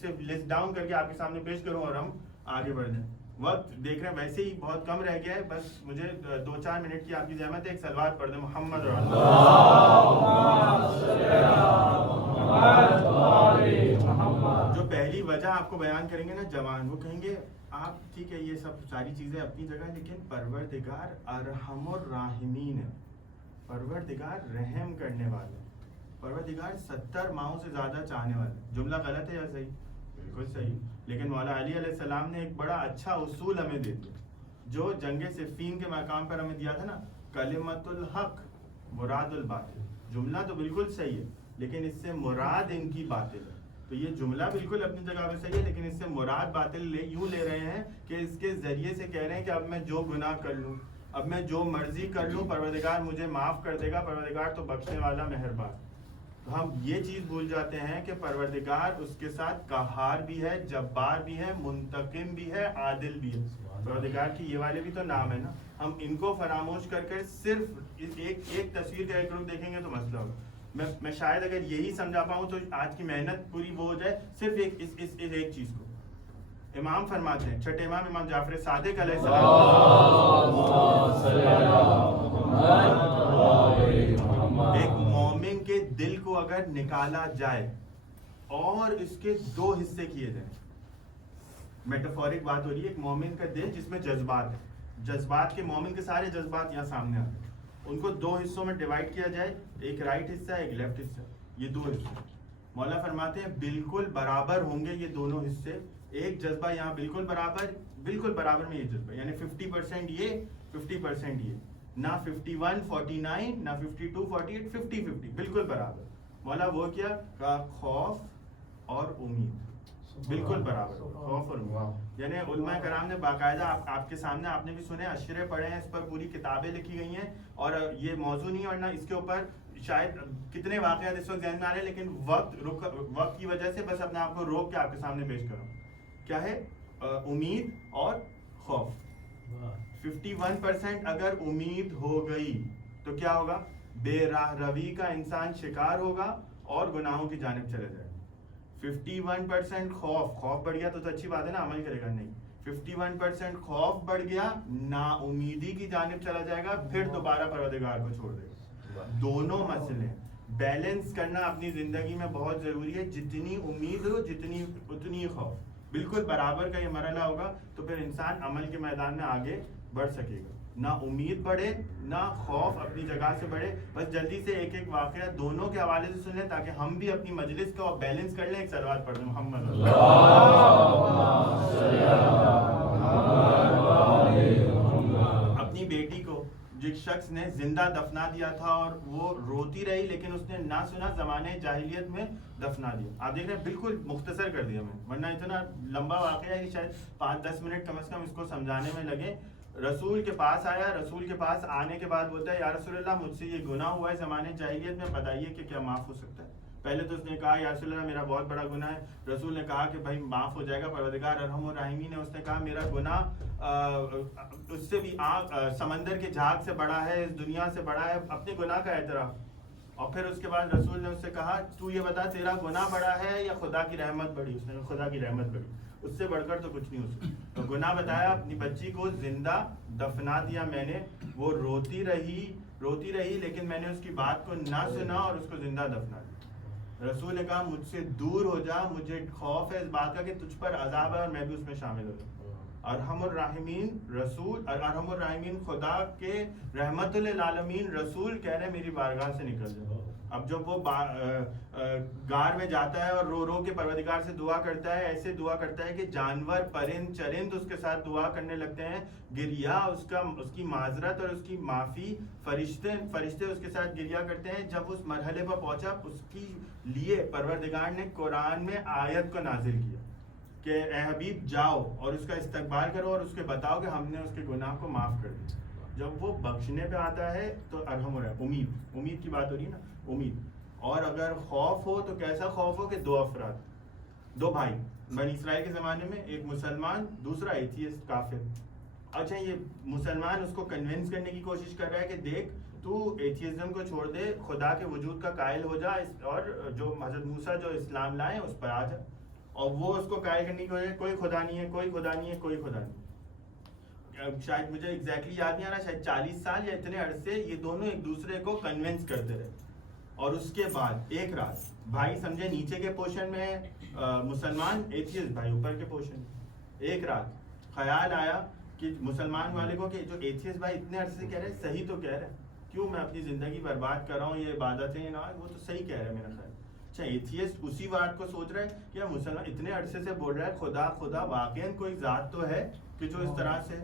صرف لسٹ ڈاؤن کر کے آپ کے سامنے پیش کروں اور ہم آگے بڑھ جائیں. وقت دیکھ رہے ہیں ویسے ہی بہت کم رہ گیا ہے، بس مجھے 2-4 منٹ کی آپ کی زحمت ہے، ایک صلوات پڑھ دیں محمد جو پہلی وجہ آپ کو بیان کریں گے نا جوان، وہ کہیں گے آپ ٹھیک ہے یہ سب ساری چیزیں اپنی جگہ، لیکن پروردگار ارحم الراحمین ہے، پروردگار رحم کرنے والے، پروردگار 70 ماؤں سے زیادہ چاہنے والے. جملہ غلط ہے یا صحیح؟ بالکل صحیح. لیکن مولا علی علیہ السلام نے ایک بڑا اچھا اصول ہمیں دے دیا جو جنگ صفین کے مقام پر ہمیں دیا تھا نا، کلمت الحق مراد الباطل. جملہ تو بالکل صحیح ہے لیکن اس سے مراد ان کی باطل ہے. تو یہ جملہ بالکل اپنی جگہ پہ صحیح ہے لیکن اس سے مراد باطل یوں لے رہے ہیں کہ اس کے ذریعے سے کہہ رہے ہیں کہ اب میں جو گناہ کر لوں، اب میں جو مرضی کر لوں، پروردگار مجھے معاف کر دے گا، پروردگار تو بخشنے والا مہربان. تو ہم یہ چیز بھول جاتے ہیں کہ پروردگار اس کے ساتھ قہار بھی ہے، جبار بھی ہے، منتقم بھی ہے، عادل بھی ہے. پروردگار کی یہ والے بھی تو نام ہے نا. ہم ان کو فراموش کر کے صرف ایک تصویر کا ایک رخ دیکھیں گے تو مسئلہ ہوگا. میں شاید اگر یہی سمجھا پاؤں تو آج کی محنت پوری وہ ہو جائے. صرف ایک چیز کو امام فرماتے ہیں، چھٹے امام امام جعفر صادق علیہ السلام، ایک مومن کے دل کو اگر نکالا جائے اور اس کے 2 حصے کیے جائیں، میٹافورک بات ہو رہی ہے، ایک مومن کا دل جس میں جذبات ہے، جذبات کے مومن کے سارے جذبات یہاں سامنے آتے ہیں، ان کو 2 حصوں میں ڈیوائڈ کیا جائے، ایک رائٹ حصہ ایک لیفٹ حصہ، یہ 2 حصے مولا فرماتے ہیں بالکل برابر ہوں گے یہ دونوں حصے. ایک جذبہ یہاں بالکل برابر میں یہ جذبہ، یعنی 50% یہ 50% یہ، نہ 51-49 نہ 52-48، 50-50 بالکل برابر. مولا وہ کیا کہا؟ خوف اور امید بالکل برابر، خوف اور امید. یعنی علماء کرام نے باقاعدہ آپ کے سامنے، آپ نے بھی سنے، اشرے پڑھے ہیں، اس پر پوری کتابیں لکھی گئی ہیں، اور یہ موضوع نہیں، ورنہ اس کے اوپر شاید کتنے واقعات اس وقت ذہن میں آ رہے ہیں، لیکن وقت کی وجہ سے بس اپنے آپ کو روک کے آپ کے سامنے پیش کروں. کیا ہے؟ امید اور خوف. 51% اگر امید ہو گئی تو کیا ہوگا؟ بے راہ روی کا انسان شکار ہوگا اور گناہوں کی جانب چلے جائے گا. 51% خوف بڑھ گیا تو اچھی بات ہے نا، عمل کرے گا نہیں. 51% خوف بڑھ گیا، نا امیدی کی جانب چلا جائے گا، پھر دوبارہ پروردگار کو چھوڑ دے گا. دونوں مسئلے بیلنس کرنا اپنی زندگی میں بہت ضروری ہے. جتنی امید ہو اتنی خوف، بالکل برابر کا یہ مرحلہ ہوگا تو پھر انسان عمل کے میدان میں آگے بڑھ سکے گا. نہ امید بڑھے نہ خوف اپنی جگہ سے بڑھے. بس جلدی سے ایک واقعہ دونوں کے حوالے سے سنیں تاکہ ہم بھی اپنی مجلس کو بیلنس کر لیں. ایک صلوات پڑھ دیں محمد. اپنی بیٹی کو ایک شخص نے زندہ دفنا دیا تھا اور وہ روتی رہی، لیکن اس نے نہ سنا، زمانے جاہلیت میں دفنا دیا. آپ دیکھ رہے ہیں بالکل مختصر کر دیا میں، ورنہ اتنا لمبا واقعہ ہے کہ شاید 5-10 منٹ کم از کم اس کو سمجھانے میں لگے. رسول کے پاس آیا، رسول کے پاس آنے کے بعد بولتا ہے یا رسول اللہ مجھ سے یہ گناہ ہوا ہے زمانے جاہلیت میں، بتائیے کہ کیا معاف ہو سکتا ہے. پہلے تو اس نے کہا یا رسول اللہ میرا بہت بڑا گناہ ہے. رسول نے کہا کہ بھائی معاف ہو جائے گا، پروردگار ارحم الراحمین ہے. اس نے کہا میرا گناہ اس سے بھی سمندر کے جھاگ سے بڑا ہے، اس دنیا سے بڑا ہے. اپنے گناہ کا اعتراف. اور پھر اس کے بعد رسول نے اس سے کہا تو یہ بتا تیرا گناہ بڑا ہے یا خدا کی رحمت بڑی؟ اس نے کہا خدا کی رحمت بڑی، اس سے بڑھ کر تو کچھ نہیں ہو سکتا. تو گناہ بتایا، اپنی بچی کو زندہ دفنا دیا میں نے. وہ روتی رہی لیکن میں نے اس کی بات کو نہ سنا اور اس کو زندہ دفنا دیا. رسول نے کہا مجھ سے دور ہو جا، مجھے خوف ہے اس بات کا کہ تجھ پر عذاب ہے اور میں بھی اس میں شامل ہو جاؤں. ارحم الراحمین رسول، ارحم الراحمین خدا کے رحمت للعالمین رسول کہہ رہے میری بارگاہ سے نکل جاؤ. اب جب وہ غار میں جاتا ہے اور رو رو کے پروردگار سے دعا کرتا ہے، ایسے دعا کرتا ہے کہ جانور پرند چرند اس کے ساتھ دعا کرنے لگتے ہیں. گریا اس کی معذرت اور اس کی معافی، فرشتے اس کے ساتھ گریا کرتے ہیں. جب اس مرحلے پر پہنچا اس کی لیے پروردگار نے قرآن میں آیت کو نازل کیا کہ اے حبیب جاؤ اور اس کا استقبال کرو اور اس کے بتاؤ کہ ہم نے اس کے گناہ کو معاف کر دیا. جب وہ بخشنے پہ آتا ہے تو ارحم الراحمین، امید کی بات ہو رہی ہے نا، امید. اور اگر خوف ہو تو کیسا خوف ہو کہ دو افراد، دو بھائی بنی اسرائیل کے زمانے میں، ایک مسلمان دوسرا ایتھیسٹ کافر. اچھا یہ مسلمان اس کو کنونس کرنے کی کوشش کر رہا ہے کہ دیکھ تو ایتھیزم کو چھوڑ دے، خدا کے وجود کا قائل ہو جا، اور جو حضرت موسیٰ جو اسلام لائے اس پر آ جا. اور وہ اس کو قائل کرنے کی وجہ کوئی خدا نہیں ہے، کوئی خدا نہیں ہے، کوئی خدا نہیں. شاید مجھے ایگزیکٹلی یاد نہیں آ رہا، شاید 40 سال یا اتنے عرصے یہ دونوں ایک دوسرے کو کنونس کرتے رہے. اور اس کے بعد ایک رات بھائی سمجھے نیچے کے پورشن میں مسلمان، ایتھیسٹ بھائی اوپر کے پورشن میں، ایک رات خیال آیا کہ مسلمان والے کو کہ جو ایتھیسٹ بھائی اتنے عرصے سے کہہ رہے ہیں صحیح تو کہہ رہے ہیں، کیوں میں اپنی زندگی برباد کر رہا ہوں یہ عبادتیں نا، وہ تو صحیح کہہ رہے ہیں میرا خیال. اچھا ایتھیسٹ اسی بات کو سوچ رہا ہے کہ مسلمان اتنے عرصے سے بول رہا ہے خدا خدا، واقعاً کوئی ذات تو ہے کہ جو اس طرح سے.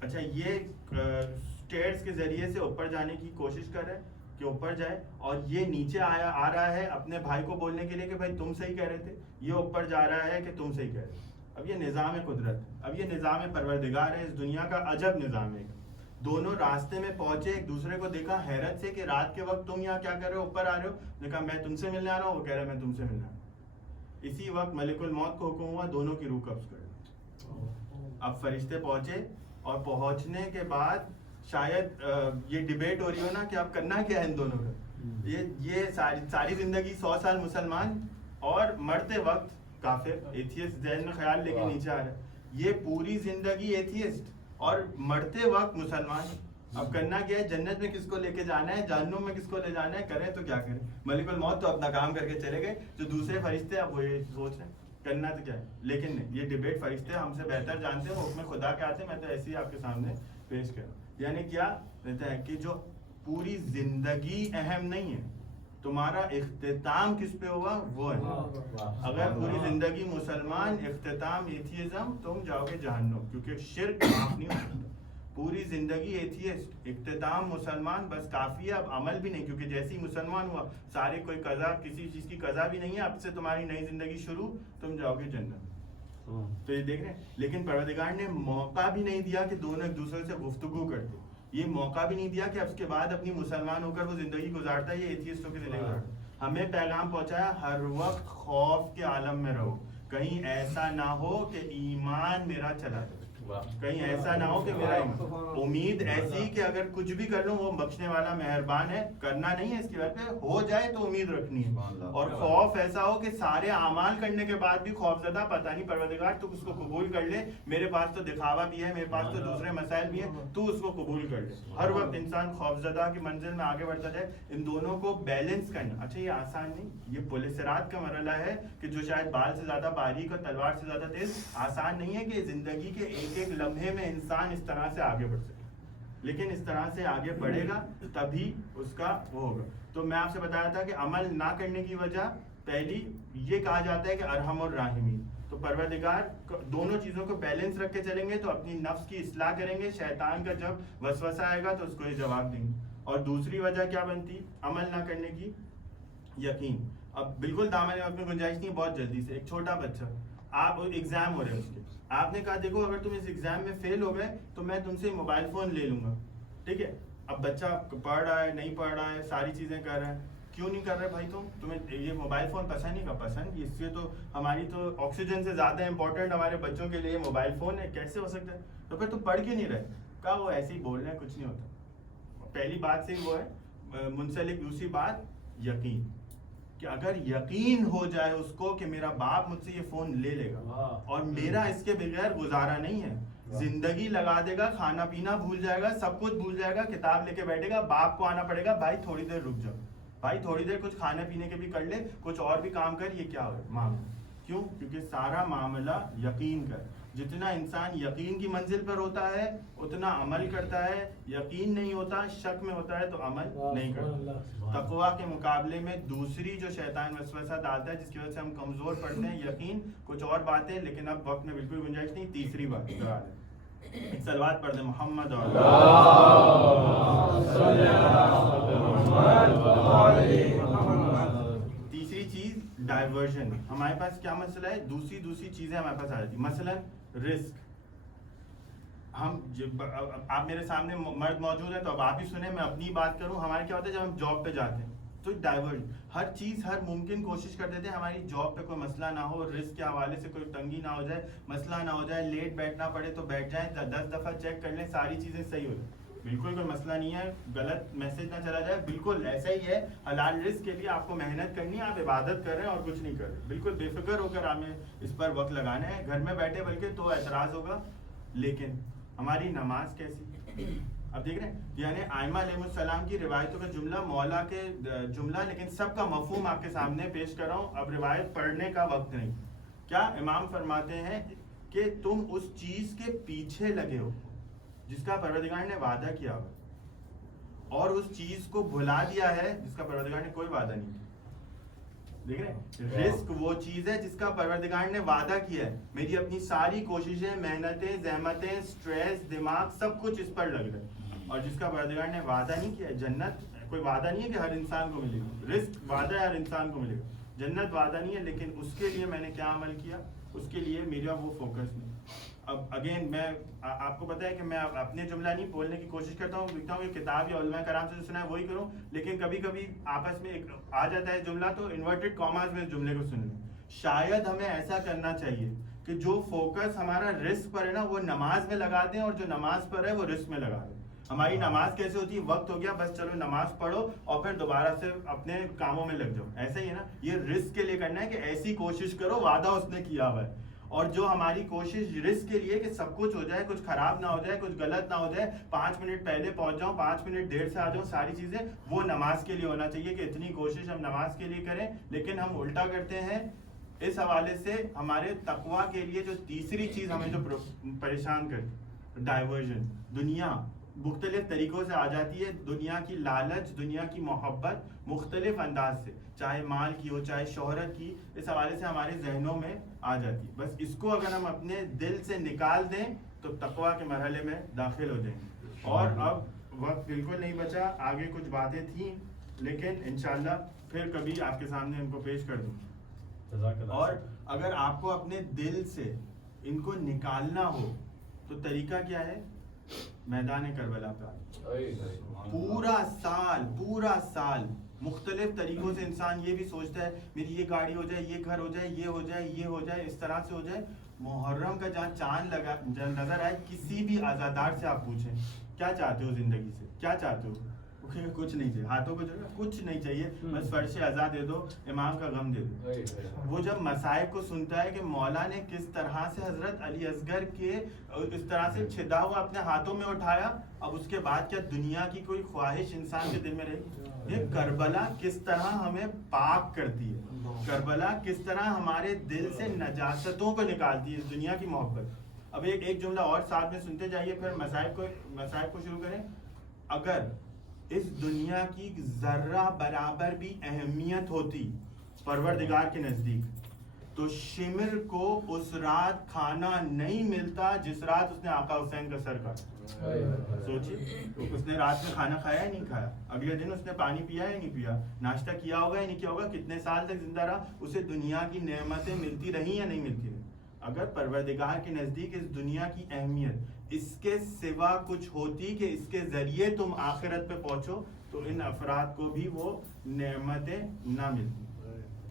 اچھا یہ اسٹیئرس کے ذریعے سے اوپر جانے کی کوشش کر رہے ہیں کہ اوپر جائے، اور یہ نیچے آ رہا ہے اپنے بھائی کو بولنے کے لیے کہ بھائی تم صحیح کہہ رہے تھے، یہ اوپر جا رہا ہے کہ تم صحیح کہہ رہے تھے. اب یہ نظام قدرت ہے، اب یہ نظام پروردگار ہے، اس دنیا کا عجب نظام ہے. دونوں راستے میں پہنچے، ایک دوسرے کو دیکھا حیرت سے کہ رات کے وقت تم یہاں کیا کر رہے ہو، اوپر آ رہے ہو. نے کہا میں تم سے ملنے آ رہا ہوں، وہ کہہ رہا ہے میں تم سے ملنے آ رہا ہوں. اسی وقت ملک الموت کو حکم ہوا دونوں کی روح قبض کر. اب فرشتے پہنچے، اور پہنچنے کے بعد شاید یہ ڈیبیٹ ہو رہی ہو نا کہ اب کرنا کیا ہے ان دونوں کا. یہ ساری زندگی 100 سال مسلمان اور مرتے وقت کافر، ایتھیسٹ ذہن میں خیال لے کے نیچے آ رہا ہے. یہ پوری زندگی ایتھیسٹ اور مرتے وقت مسلمان. اب کرنا کیا ہے، جنت میں کس کو لے کے جانا ہے، جہنم میں کس کو لے جانا ہے، کریں تو کیا کریں. ملک الموت تو اپنا کام کر کے چلے گئے، جو دوسرے فرشتے اب وہ یہ سوچ رہے ہیں کرنا تو کیا ہے. لیکن نہیں، یہ ڈیبیٹ فرشتے ہم سے بہتر جانتے ہیں، وہ حکم خدا کے آتے ہیں. میں تو ایسے ہی آپ کے سامنے پیش کر رہا ہوں. یعنی کیا رہتا ہے کہ جو پوری زندگی اہم نہیں ہے، تمہارا اختتام کس پہ ہوا وہ ہے. اگر پوری زندگی مسلمان، اختتام ایتھیزم، تم جاؤ گے جہنم، کیونکہ شرک معاف نہیں ہو سکتا. پوری زندگی ایتھیسٹ، اختتام مسلمان، بس کافی ہے. اب عمل بھی نہیں، کیونکہ جیسے ہی مسلمان ہوا سارے کوئی قضا، کسی چیز کی قضا بھی نہیں ہے، اب سے تمہاری نئی زندگی شروع، تم جاؤ گے جنت. تو یہ دیکھ رہے ہیں، لیکن پروردگار نے موقع بھی نہیں دیا کہ دونوں ایک دوسرے سے گفتگو کرتے. یہ موقع بھی نہیں دیا کہ اب اس کے بعد اپنی مسلمان ہو کر وہ زندگی گزارتا ہے، یہ ایتھیسٹوں کی زندگی گزارتا ہے. ہمیں پیغام پہنچایا ہر وقت خوف کے عالم میں رہو، کہیں ایسا نہ ہو کہ ایمان میرا چلا جائے، کہیں ایسا نہ ہو کہ میرا امید ایسی کہ اگر کچھ بھی کر لوں وہ بخشنے والا مہربان ہے، کرنا نہیں ہے اس کی وجہ پہ، ہو جائے تو امید رکھنی ہے. اور خوف ایسا ہو کہ سارے اعمال کرنے کے بعد بھی خوف زدہ، پتہ نہیں پروردگار تو اس کو قبول کر لے، میرے پاس تو دکھاوا بھی ہے، میرے پاس تو دوسرے مسائل بھی ہیں، تو اس کو قبول کر لے. ہر وقت انسان خوف زدہ کی منزل میں آگے بڑھتا جائے. ان دونوں کو بیلنس کرنا، اچھا یہ آسان نہیں، یہ پل صراط کا مرحلہ ہے کہ جو شاید بال سے زیادہ باریک اور تلوار سے زیادہ تیز. آسان نہیں ہے کہ زندگی کے ایک لمحے میں انسان اس طرح سے آگے بڑھ سکے، لیکن اس طرح سے آگے بڑھے گا تبھی اس کا وہ ہوگا. تو میں آپ سے بتایا تھا کہ عمل نہ کرنے کی وجہ پہلی یہ کہا جاتا ہے کہ ارحم الراحمین. تو پروردگار دونوں چیزوں کو بیلنس رکھ کے چلیں گے تو اپنی نفس کی اصلاح کریں گے. شیطان کا جب وسوسہ آئے گا تو اس کو یہ جواب دیں گے. اور دوسری وجہ کیا بنتی عمل نہ کرنے کی؟ یقین. اب بالکل دامن وقت میں گنجائش نہیں، بہت جلدی سے ایک چھوٹا بچہ، آپ ایگزام ہو رہے ہیں اس کے، آپ نے کہا دیکھو اگر تم اس ایگزام میں فیل ہو گئے تو میں تم سے موبائل فون لے لوں گا، ٹھیک ہے. اب بچہ پڑھ رہا ہے، نہیں پڑھ رہا ہے، ساری چیزیں کر رہا ہے، کیوں نہیں کر رہے بھائی؟ تمہیں یہ موبائل فون پسند نہیں کا پسند، اس سے تو ہماری تو آکسیجن سے زیادہ امپورٹنٹ ہمارے بچوں کے لیے موبائل فون ہے، کیسے ہو سکتا ہے؟ تو پھر تم پڑھ کیوں نہیں رہے؟ کہا وہ ایسے ہی بول رہے ہیں، کچھ نہیں ہوتا. پہلی بات سے وہ ہے منسلک. دوسری بات یقین، کہ اگر یقین ہو جائے اس کو کہ میرا باپ مجھ سے یہ فون لے لے گا اور میرا اس کے بغیر گزارا نہیں ہے، زندگی لگا دے گا، کھانا پینا بھول جائے گا، سب کچھ بھول جائے گا، کتاب لے کے بیٹھے گا، باپ کو آنا پڑے گا بھائی تھوڑی دیر رک جاؤ، بھائی تھوڑی دیر کچھ کھانے پینے کے بھی کر لے، کچھ اور بھی کام کر. یہ کیا ہو معاملہ؟ کیوں؟ کیونکہ سارا معاملہ یقین کا. جتنا انسان یقین کی منزل پر ہوتا ہے اتنا عمل کرتا ہے، یقین نہیں ہوتا، شک میں ہوتا ہے تو عمل نہیں کرتا. تقویٰ کے مقابلے میں دوسری جو شیطان وسوسہ ڈالتا ہے جس کی وجہ سے ہم کمزور پڑتے ہیں، یقین. کچھ اور باتیں لیکن اب وقت میں بالکل گنجائش نہیں. تیسری بات ایک صلوات پڑھ دیں محمد تیسری چیز ڈائیورژن. ہمارے پاس کیا مسئلہ ہے؟ دوسری چیزیں ہمارے پاس آ جاتی. مثلا رزق. ہم آپ میرے سامنے مرد موجود ہیں تو اب آپ ہی سنیں، میں اپنی بات کروں. ہمارے کیا ہوتا ہے جب ہم جاب پہ جاتے ہیں تو ڈائیورٹ ہر چیز ہر ممکن کوشش کرتے تھے ہماری جاب پہ کوئی مسئلہ نہ ہو, رزق کے حوالے سے کوئی تنگی نہ ہو جائے, مسئلہ نہ ہو جائے, لیٹ بیٹھنا پڑے تو بیٹھ جائیں, 10 دفعہ چیک کر لیں, ساری چیزیں صحیح ہو جائیں. بالکل کوئی مسئلہ نہیں ہے, غلط میسج نہ چلا جائے, بالکل ایسا ہی ہے. حلال رزق کے لیے آپ کو محنت کرنی ہے, آپ عبادت کر رہے ہیں اور کچھ نہیں کر رہے, بالکل بے فکر ہو کر ہمیں اس پر وقت لگانا ہے. گھر میں بیٹھے بلکہ تو اعتراض ہوگا, لیکن ہماری نماز کیسی. اب دیکھ رہے ہیں یعنی آئمہ علیہ السلام کی روایتوں کا جملہ مولا کے جملہ, لیکن سب کا مفہوم آپ کے سامنے پیش کر رہا ہوں. اب روایت پڑھنے کا وقت نہیں. کیا امام فرماتے ہیں کہ تم اس چیز کے پیچھے لگے ہو جس کا پروردگار نے وعدہ کیا ہوا, اور اس چیز کو بھلا دیا ہے جس کا پروردگار نے کوئی وعدہ نہیں کیا. دیکھ رہے ہیں, رزق وہ چیز ہے جس کا پروردگار نے وعدہ کیا ہے. میری اپنی ساری کوششیں, محنتیں, زحمتیں, سٹریس, دماغ, سب کچھ اس پر لگ رہا ہے. اور جس کا پروردگار نے وعدہ نہیں کیا ہے, جنت کوئی وعدہ نہیں ہے کہ ہر انسان کو ملے گا, رزق وعدہ ہے ہر انسان کو ملے گا, جنت وعدہ نہیں ہے, لیکن اس کے لیے میں نے کیا عمل کیا, اس کے لیے میرا وہ فوکس نہیں. اب اگین میں آپ کو پتا ہے کہ میں اپنے جملہ نہیں بولنے کی کوشش کرتا ہوں, لکھتا ہوں کہ کتاب یا علماء کرام سے جو سنا ہے وہی کروں, لیکن کبھی کبھی آپس میں ایک آ جاتا ہے جملہ تو انورٹڈ کاماز میں جملے کو سن لوں. شاید ہمیں ایسا کرنا چاہیے کہ جو فوکس ہمارا رزق پر ہے نا وہ نماز میں لگا دیں, اور جو نماز پر ہے وہ رزق میں لگا دیں. ہماری نماز کیسے ہوتی ہے, وقت ہو گیا بس چلو نماز پڑھو اور پھر دوبارہ سے اپنے کاموں میں لگ جاؤ, ایسا ہی ہے نا. یہ رزق کے لیے کرنا ہے کہ ایسی کوشش کرو, وعدہ اس نے کیا ہوا ہے. اور جو ہماری کوشش رزق کے لیے کہ سب کچھ ہو جائے, کچھ خراب نہ ہو جائے, کچھ غلط نہ ہو جائے, 5 منٹ پہلے پہنچ جاؤں, 5 منٹ دیر سے آ جاؤں, ساری چیزیں وہ نماز کے لیے ہونا چاہیے کہ اتنی کوشش ہم نماز کے لیے کریں. لیکن ہم الٹا کرتے ہیں. اس حوالے سے ہمارے تقویٰ کے لیے جو تیسری چیز ہمیں جو پریشان کرتی, ڈائیورژن, دنیا مختلف طریقوں سے آ جاتی ہے. دنیا کی لالچ, دنیا کی محبت مختلف انداز سے, چاہے مال کی ہو چاہے شہرت کی, اس حوالے سے ہمارے ذہنوں میں آ جاتی ہے. بس اس کو اگر ہم اپنے دل سے نکال دیں تو تقویٰ کے مرحلے میں داخل ہو جائیں گے. اور اب وقت بالکل نہیں بچا, آگے کچھ باتیں تھیں لیکن انشاءاللہ پھر کبھی آپ کے سامنے ان کو پیش کر دوں. اور اگر آپ کو اپنے دل سے ان کو نکالنا ہو تو طریقہ کیا ہے, میدان کربلا پہ پورا سال مختلف طریقوں سے انسان یہ بھی سوچتا ہے میری یہ گاڑی ہو جائے, یہ گھر ہو جائے, یہ ہو جائے, یہ ہو جائے, اس طرح سے ہو جائے. محرم کا جہاں چاند لگا نظر آئے, کسی بھی عزادار سے آپ پوچھیں کیا چاہتے ہو زندگی سے, کیا چاہتے ہو, کچھ نہیں چاہیے, ہاتھوں کو جو کچھ نہیں چاہیے, بس فرش عزا دے دو, امام کا غم دے دو. وہ جب مصائب کو سنتا ہے کہ مولا نے کس طرح سے حضرت علی اصغر کے اس طرح سے چھدا ہوا اپنے ہاتھوں میں اٹھایا, اب اس کے بعد کیا دنیا کی کوئی خواہش انسان کے دل میں رہی. یہ کربلا کس طرح ہمیں پاک کرتی ہے, کربلا کس طرح ہمارے دل سے نجاستوں کو نکالتی ہے, اس دنیا کی محبت. اب ایک جملہ اور ساتھ میں سنتے جائیے, پھر مصائب کو شروع کریں. اگر اس دنیا کی ذرہ برابر بھی اہمیت ہوتی پروردگار کے نزدیک تو شمر کو اس رات کھانا نہیں ملتا جس رات اس نے آقا حسین کا سر کاٹا. سوچیے, اس نے رات میں کھانا کھایا یا نہیں کھایا, اگلے دن اس نے پانی پیا یا نہیں پیا, ناشتہ کیا ہوگا یا نہیں کیا ہوگا, کتنے سال تک زندہ رہا, اسے دنیا کی نعمتیں ملتی رہی یا نہیں ملتی رہی. اگر پروردگار کے نزدیک اس دنیا کی اہمیت اس کے سوا کچھ ہوتی کہ اس کے ذریعے تم آخرت پہ پہنچو تو ان افراد کو بھی وہ نعمتیں نہ ملتی.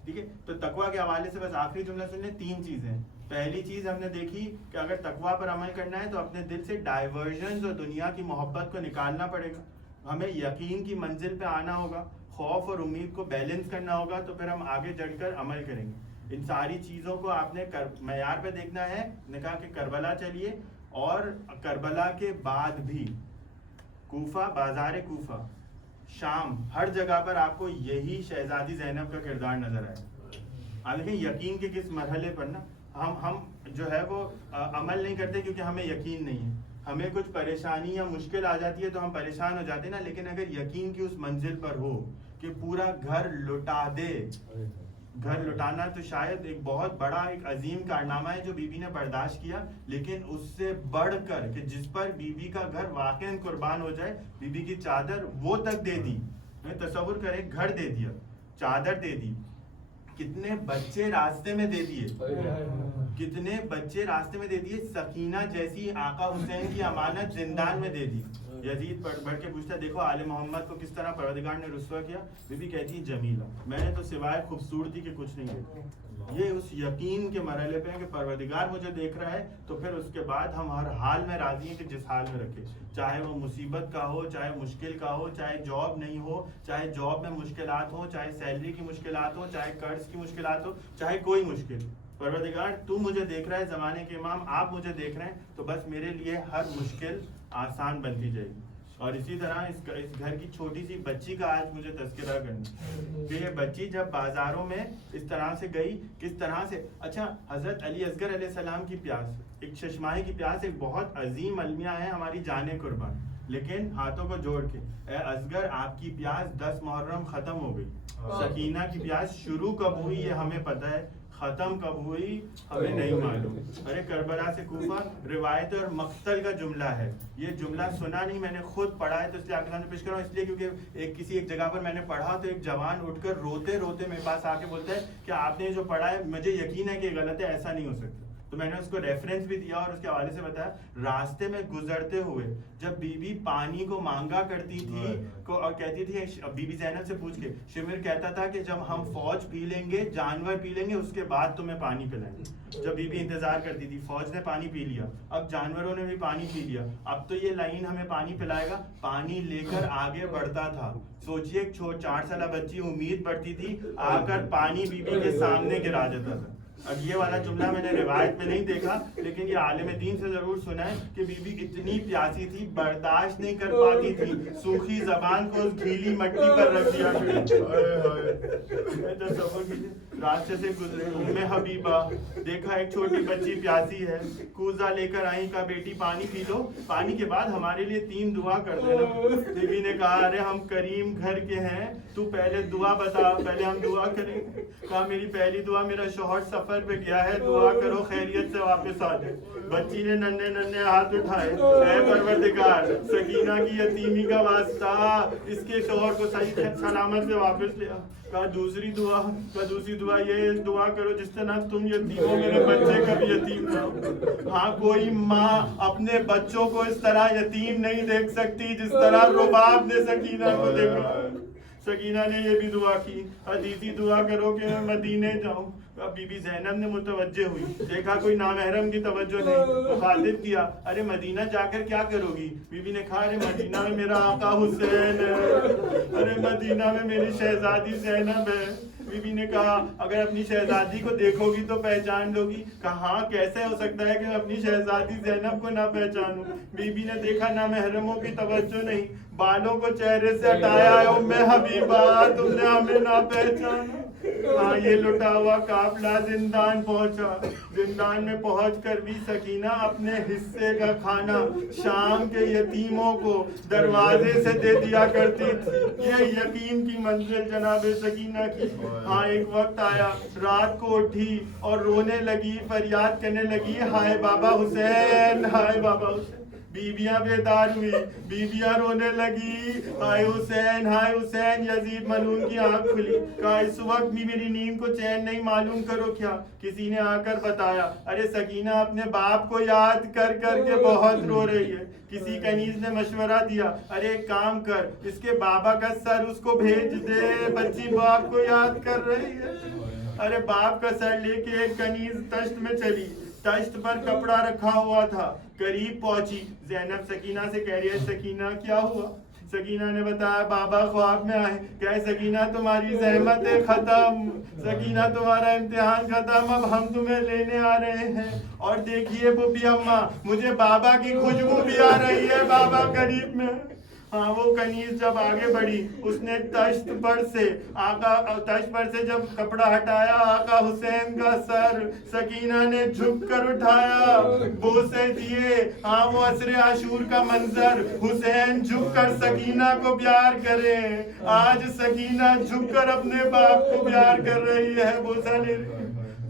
ٹھیک ہے, تو تقویٰ کے حوالے سے بس آخری جملہ سن لیں. 3 چیزیں. پہلی چیز ہم نے دیکھی کہ اگر تقویٰ پر عمل کرنا ہے تو اپنے دل سے ڈائیورژنز اور دنیا کی محبت کو نکالنا پڑے گا. ہمیں یقین کی منزل پہ آنا ہوگا, خوف اور امید کو بیلنس کرنا ہوگا, تو پھر ہم آگے چڑھ کر عمل کریں گے. ان ساری چیزوں کو آپ نے معیار پہ دیکھنا ہے. نے کہا کہ کربلا چلیے, اور کربلا کے بعد بھی کوفہ, بازار کوفہ, شام, ہر جگہ پر آپ کو یہی شہزادی زینب کا کردار نظر آئے. آپ دیکھیں یقین کے کس مرحلے پر نا ہم جو ہے وہ عمل نہیں کرتے کیونکہ ہمیں یقین نہیں ہے. ہمیں کچھ پریشانی یا مشکل آ جاتی ہے تو ہم پریشان ہو جاتے ہیں نا, لیکن اگر یقین کی اس منزل پر ہو کہ پورا گھر لٹا دے, گھر لٹانا تو شاید ایک بہت بڑا ایک عظیم کارنامہ ہے جو بی بی نے برداشت کیا, لیکن اس سے بڑھ کر کہ جس پر بی بی کا گھر واقعاً قربان ہو جائے, بی بی کی چادر وہ تک دے دی. تصور کریں, گھر دے دیا, چادر دے دی, کتنے بچے راستے میں دے دیے, کتنے بچے راستے میں دے دیے, سکینہ جیسی آقا حسین کی امانت زندان میں دے دی. یزید بڑھ کے پوچھتا ہے دیکھو آل محمد کو کس طرح پروردگار نے رسوا کیا. بی بی کہتی ہے جمیلہ, میں نے تو سوائے خوبصورتی کے کچھ نہیں دیکھا. یہ اس یقین کے مرحلے پہ ہے کہ پروردگار مجھے دیکھ رہا ہے, تو پھر اس کے بعد ہم ہر حال میں راضی ہیں کہ جس حال میں رکھے, چاہے وہ مصیبت کا ہو, چاہے مشکل کا ہو, چاہے جاب نہیں ہو, چاہے جاب میں مشکلات ہو, چاہے سیلری کی مشکلات ہو, چاہے قرض کی مشکلات ہو, چاہے کوئی مشکل. پروردگار تو مجھے دیکھ رہا ہے, زمانے کے امام آپ مجھے دیکھ رہے ہیں, تو بس میرے لیے ہر مشکل آسان بنتی جائے گی. اور اسی طرح اس گھر کی چھوٹی سی بچی کا آج مجھے تذکرہ کرنا کہ یہ بچی جب بازاروں میں اس طرح سے گئی, کس طرح سے. اچھا, حضرت علی اصغر علیہ السلام کی پیاس, ایک چشماہی کی پیاس, ایک بہت عظیم المیہ ہے ہماری جانیں قربان, لیکن ہاتھوں کو جوڑ کے اے اصغر آپ کی پیاس 10 محرم ختم ہو گئی. سکینہ کی پیاس شروع کب ہوئی یہ ہمیں پتہ ہے, ختم کب ہوئی ہمیں نہیں معلوم. ارے کربلا سے کوفہ روایت اور مقتل کا جملہ ہے, یہ جملہ سنا نہیں, میں نے خود پڑھا ہے, تو اس لیے آپ کے سامنے پیش کر رہا ہوں. اس لیے کیونکہ کسی ایک جگہ پر میں نے پڑھا تو ایک جوان اٹھ کر روتے روتے میرے پاس آ کے بولتا ہے کہ آپ نے جو پڑھا ہے مجھے یقین ہے کہ یہ غلط ہے, ایسا نہیں ہو سکتا. تو میں نے اس کو ریفرنس بھی دیا اور اس کے حوالے سے بتایا. راستے میں گزرتے ہوئے جب بی بی پانی کو مانگا کرتی تھی اور کہتی تھی, بی بی زینب سے پوچھ کے, شمر کہتا تھا کہ جب ہم فوج پی لیں گے, جانور پی لیں گے, اس کے بعد تمہیں پانی پلائیں گے. جب بی بی انتظار کرتی تھی, فوج نے پانی پی لیا, اب جانوروں نے بھی پانی پی لیا, اب تو یہ لائن ہمیں پانی پلائے گا. پانی لے کر آگے بڑھتا تھا. سوچئے ایک 4 سالہ بچی امید بڑھتی تھی, آ کر پانی بی بی کے سامنے گرا دیتا تھا. اب یہ والا جملہ میں نے روایت میں نہیں دیکھا, لیکن یہ عالم دین سے ضرور سنا ہے کہ بی بی اتنی پیاسی تھی, برداشت نہیں کر پاتی تھی, سوکھی زبان کو اس گیلی مٹی پر رکھ دیا. راستے سے گزرے ام حبیبہ, دیکھا ایک چھوٹی بچی پیاسی ہے, کوزہ لے کر آئی, کہا بیٹی پانی پی لو, پانی کے بعد ہمارے لیے 3 دعا کر دینا. بی بی نے کہا ارے ہم کریم گھر کے ہیں, تو پہلے دعا بتا, پہلے ہم دعا کریں. کہا میری پہلی دعا, میرا شوہر سفر پہ گیا ہے, دعا کرو خیریت سے واپس آ جائے. بچی نے ننھے ہاتھ اٹھائے, اے پروردگار سکینہ کی یتیمی کا واسطہ اس کے شوہر کو صحیح سلامت سے واپس لیا. کہا دوسری دعا یہ دعا کرو جس طرح تم یتیم ہو, میرے بچے کا بھی یتیم نہ ہو. ہاں, کوئی ماں اپنے بچوں کو اس طرح یتیم نہیں دیکھ سکتی جس طرح رباب نے سکینہ کو دیکھا. سکینہ نے یہ بھی دعا کی, حدیثی دعا کرو کہ میں مدینے جاؤں. اب بی بی زینب نے متوجہ ہوئی, دیکھا کوئی نامحرم کی توجہ نہیں, مخاطب کیا, ارے مدینہ جا کر کیا کرو گی؟ بی بی نے کہا ارے مدینہ میں میرا آقا حسین ہے, ارے مدینہ میں میری شہزادی زینب ہے. بی بی نے کہا اگر اپنی شہزادی کو دیکھو گی تو پہچان لو گی. کہاں کیسے ہو سکتا ہے کہ میں اپنی شہزادی زینب کو نہ پہچانوں؟ بی بی نے دیکھا نامحرموں کی توجہ نہیں, بالوں کو چہرے سے ہٹایا, ام حبیبہ تم نے ہمیں نہ پہچانا. ہاں, یہ لٹا ہوا قافلہ زندان پہنچا. زندان میں پہنچ کر بھی سکینہ اپنے حصے کا کھانا شام کے یتیموں کو دروازے سے دے دیا کرتی تھی. یہ یقین کی منزل جناب سکینہ کی. ہاں, ایک وقت آیا, رات کو اٹھی اور رونے لگی, فریاد کرنے لگی, ہائے بابا حسین, ہائے بابا حسین. بیویاں بیدار ہوئی, بیویاں رونے لگی, ہائے حسین, ہائے حسین. یزید ملعون کی آنکھ کھلی, کہا اس وقت بھی میری نیند کو چین نہیں, معلوم کرو کیا. کسی نے آ کر بتایا, ارے سکینہ اپنے باپ کو یاد کر کر کے بہت رو رہی ہے. کسی کنیز نے مشورہ دیا, ارے ایک کام کر, اس کے بابا کا سر اس کو بھیج دے, بچی باپ کو یاد کر رہی ہے. ارے باپ کا سر لے کے ایک کنیز تشت میں چلی, تشت پر کپڑا رکھا ہوا تھا. قریب پہنچی, زینب سکینہ سے کہہ رہی ہے سکینہ کیا ہوا؟ سکینہ نے بتایا بابا خواب میں آئے, کہے سکینہ تمہاری زحمتیں ختم, سکینہ تمہارا امتحان ختم, اب ہم تمہیں لینے آ رہے ہیں. اور دیکھیے پھوپھی اماں, مجھے بابا کی خوشبو بھی آ رہی ہے, بابا قریب میں. ہاں, وہ کنیز جب آگے بڑھی, اس نے تشت پر سے جب کپڑا ہٹایا, آقا حسین کا سر سکینہ نے جھک کر اٹھایا, بوسے دیے. ہاں, وہ عصر عاشور کا منظر, حسین جھک کر سکینہ کو پیار کرے. آج سکینہ جھک کر اپنے باپ کو پیار کر رہی ہے, بوسہ لے رہی ہے.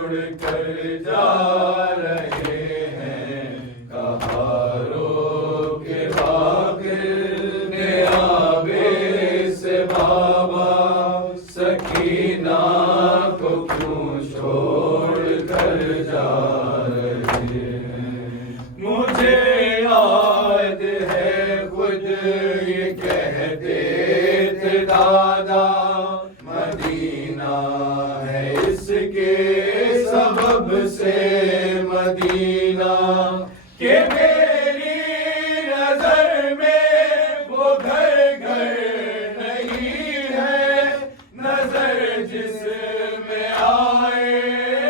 چھوڑ کر جا رہے ہیں کہاں رو کے باقر نے آبے سے بابا سکینہ کو کیوں چھوڑ کر جا رہے ہیں مجھے یاد ہے خود یہ کہتے تھے دادا مدینہ ہے اس کے سبب سے مدینہ کہ میری نظر میں وہ گھر گھر نہیں ہے نظر جس میں آئے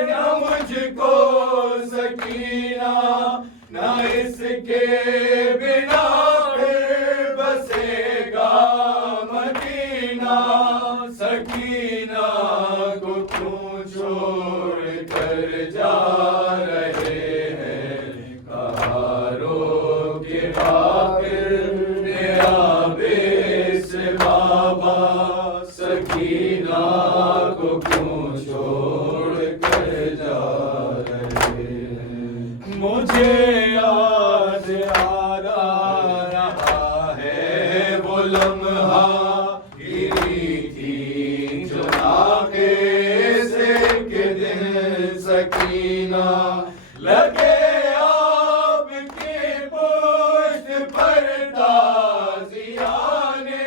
نہ مجھ کو سکینہ نہ اس کے بنا پھر بسے گا مدینہ سکینہ کو کیوں چھوڑ کر جا رہے ہیں کہاں رو کے باقر نے آبے سے بابا سکینہ کو کیوں چھوڑ کر جا رہے ہیں مجھے یاد آ رہا ہے وہ لمحہ گری تھی جو ناقے سے کہ دن سکینہ لگے آپ کی پشت پر تازیانے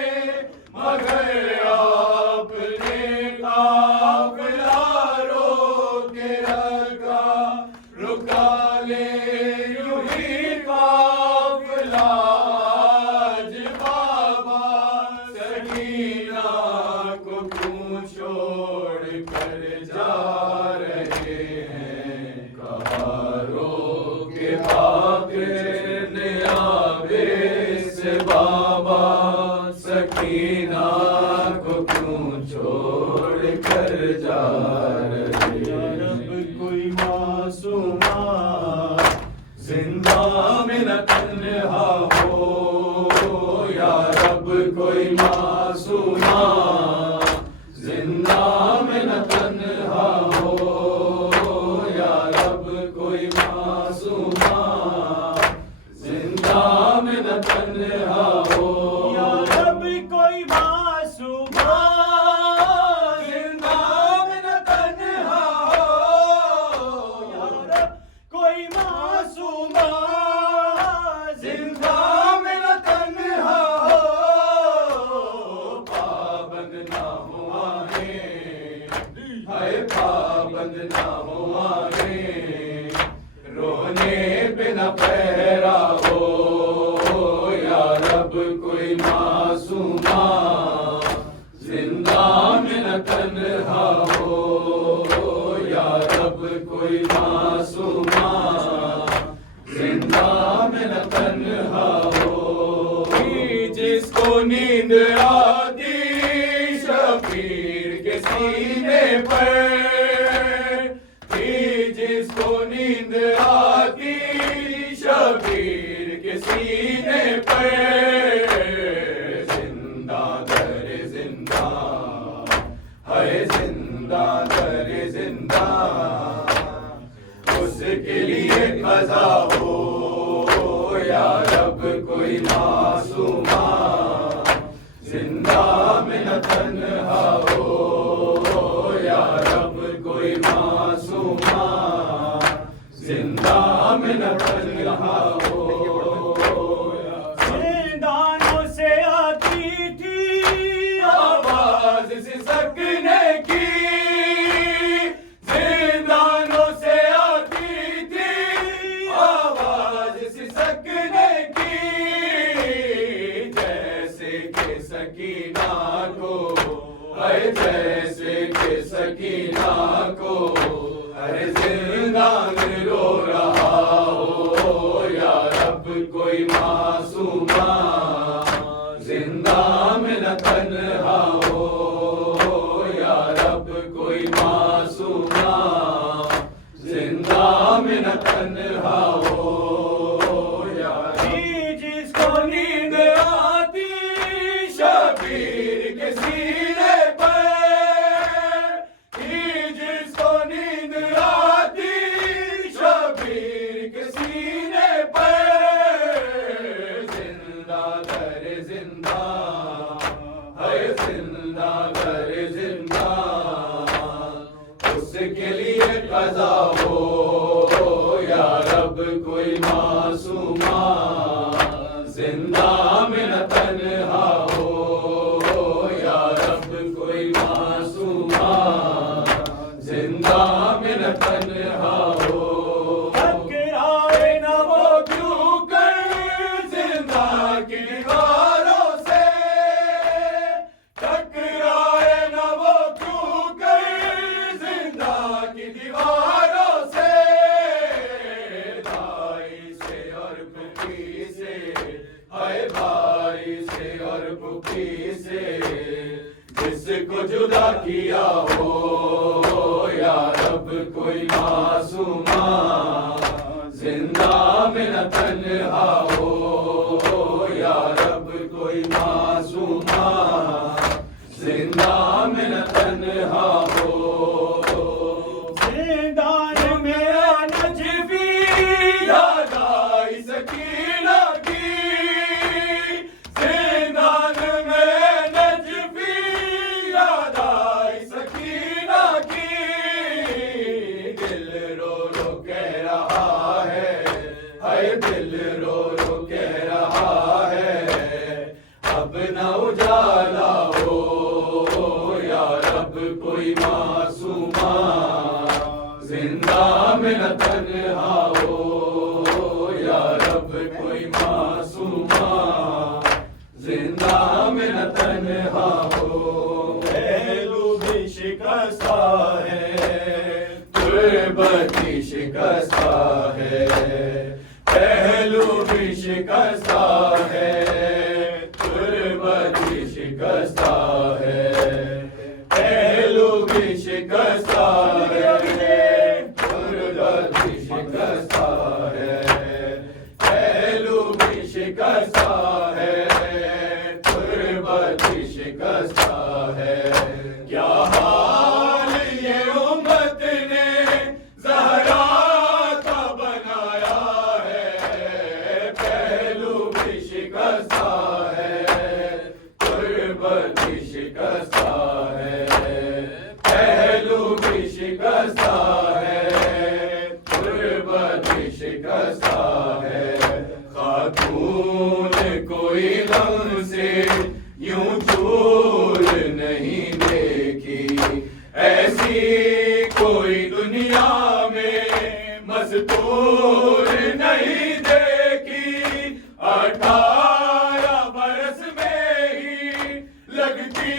مگر آپ نے قافلہ روک کے رکھا رکا لے یوں ہی قافلہ آج بابا سکینہ کو کیوں چھوڑ کر جا رہے ہیں کہاں رو کے باقر نے آبے سے بابا سکینہ کو کیوں چھوڑ کر جا رہے ہیں رب کوئی معصومہ زندہ میں نہ تنہا ہو یا رب کوئی معصومہ زندہ میں نہ تنہا ہو یا رب کوئی معصومہ زندہ میں نہ تنہا ہو یا رب کوئی معصومہ زندہ میں نہ تنہا ہو یا رب کوئی معصومہ زندہ میں نہ تنہا ہو پابند نہ ہوا ہے پابند نہ ہوا ہے رونے پہ نہ پہرا ہو یا رب کوئی معصومہ زندہ میں نہ تنہا ہو یا رب کوئی معصومہ زندہ میں نہ تنہا ہو جس کو نیند آتی شبیر کے سینے پر جس کو نیند آتی شبیر کے سینے پر زندہ در زندہ ہے زندہ در زندہ اس کے لیے قضا ہو یا رب کوئی معصومہ زندہ میں نہ تنہا ہو یا رب کوئی معصومہ زندہ میں نہ تنہا ہو زندانوں سے آتی تھی آواز سسکنے کی زندانوں سے آتی تھی آواز سسکنے کی جیسے کہ سکینہ کو ہے جیسے کہ سکینہ کو ہر زندان رو رہا ہو یا رب کوئی معصومہ زندہ میں نہ تنہا ہو یا رب کوئی معصومہ زندہ میں نہ تنہا ہو یا جس کو نیند آتی شبیر کے سینے پر جس کو نیند آتی ہو یا رب کوئی معصومہ زندہ میں نہ تنہا ہو یا رب کوئی معصومہ زندہ میں نہ تنہا ہو ٹکرائے نہ وہ کیوں کر زندہ کی دیواروں سے ٹکرائے نہ وہ کیوں کر زندہ کی دیواروں سے بھائی سے اور پھوپھی سے ہائے بھائی سے اور پھوپھی سے جس کو جدا کیا ہو یا رب کوئی معصومہ زندہ میں نہ تنہا ہو یا رب کوئی معصومہ زندہ میں نہ تنہا ہو زندان میرا نجفی یاد آئی سکینہ کی زندان میں نجفی یاد آئی سکینہ کی دل رو رو کہہ رہا ہے ہائے دل رو رو کہہ رہا ہے اب نہ اجالا ہو یا رب کوئی معصومہ زندہ میں نہ تنہا ہو یا رب کوئی معصومہ زندہ میں نہ تنہا ہو پہلو بھی شکستہ ہے تربتی شکستہ ہے پہلو بھی شکستہ ہے تربتی شکستہ ہے پہلو بھی شکستہ ہے تربتی شکستہ ہے پہلو بھی شکستہ ہے تربتی شکستہ ہے کیا حال یہ امت نے زہرا کا بنایا ہے پہلو بھی شکستہ ہے تربتی شکستہ ہے پہلو بھی شکستہ ہے تربتی شکستہ ہے خاتون کوئی غم سے یوں چور نہیں دیکھی ایسی کوئی دنیا میں مستور نہیں دیکھی 18 برس میں ہی لگتی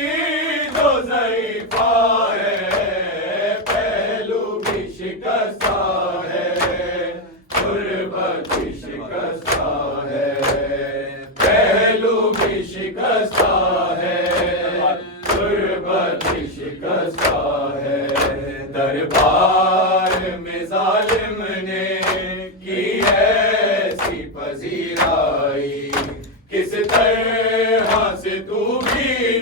تو ضعیفہ ہے پہلو بھی شکستہ ہے تربتی شکستہ ہے پہلو بھی شکستہ ہے تربتی شکستہ ہے دربار میں ظالم نے کی ایسی پذیرائی کس طرح سے تو بھی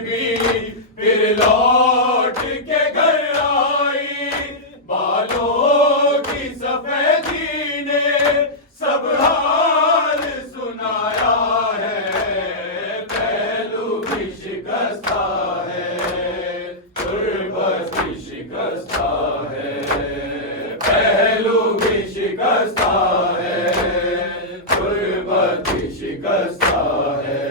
پھر لوٹ کے گھر آئی بالوں کی سفیدی نے سب حال سنایا ہے پہلو بھی شکستہ ہے تربتی شکستہ ہے پہلو بھی شکستہ ہے تربتی شکستہ ہے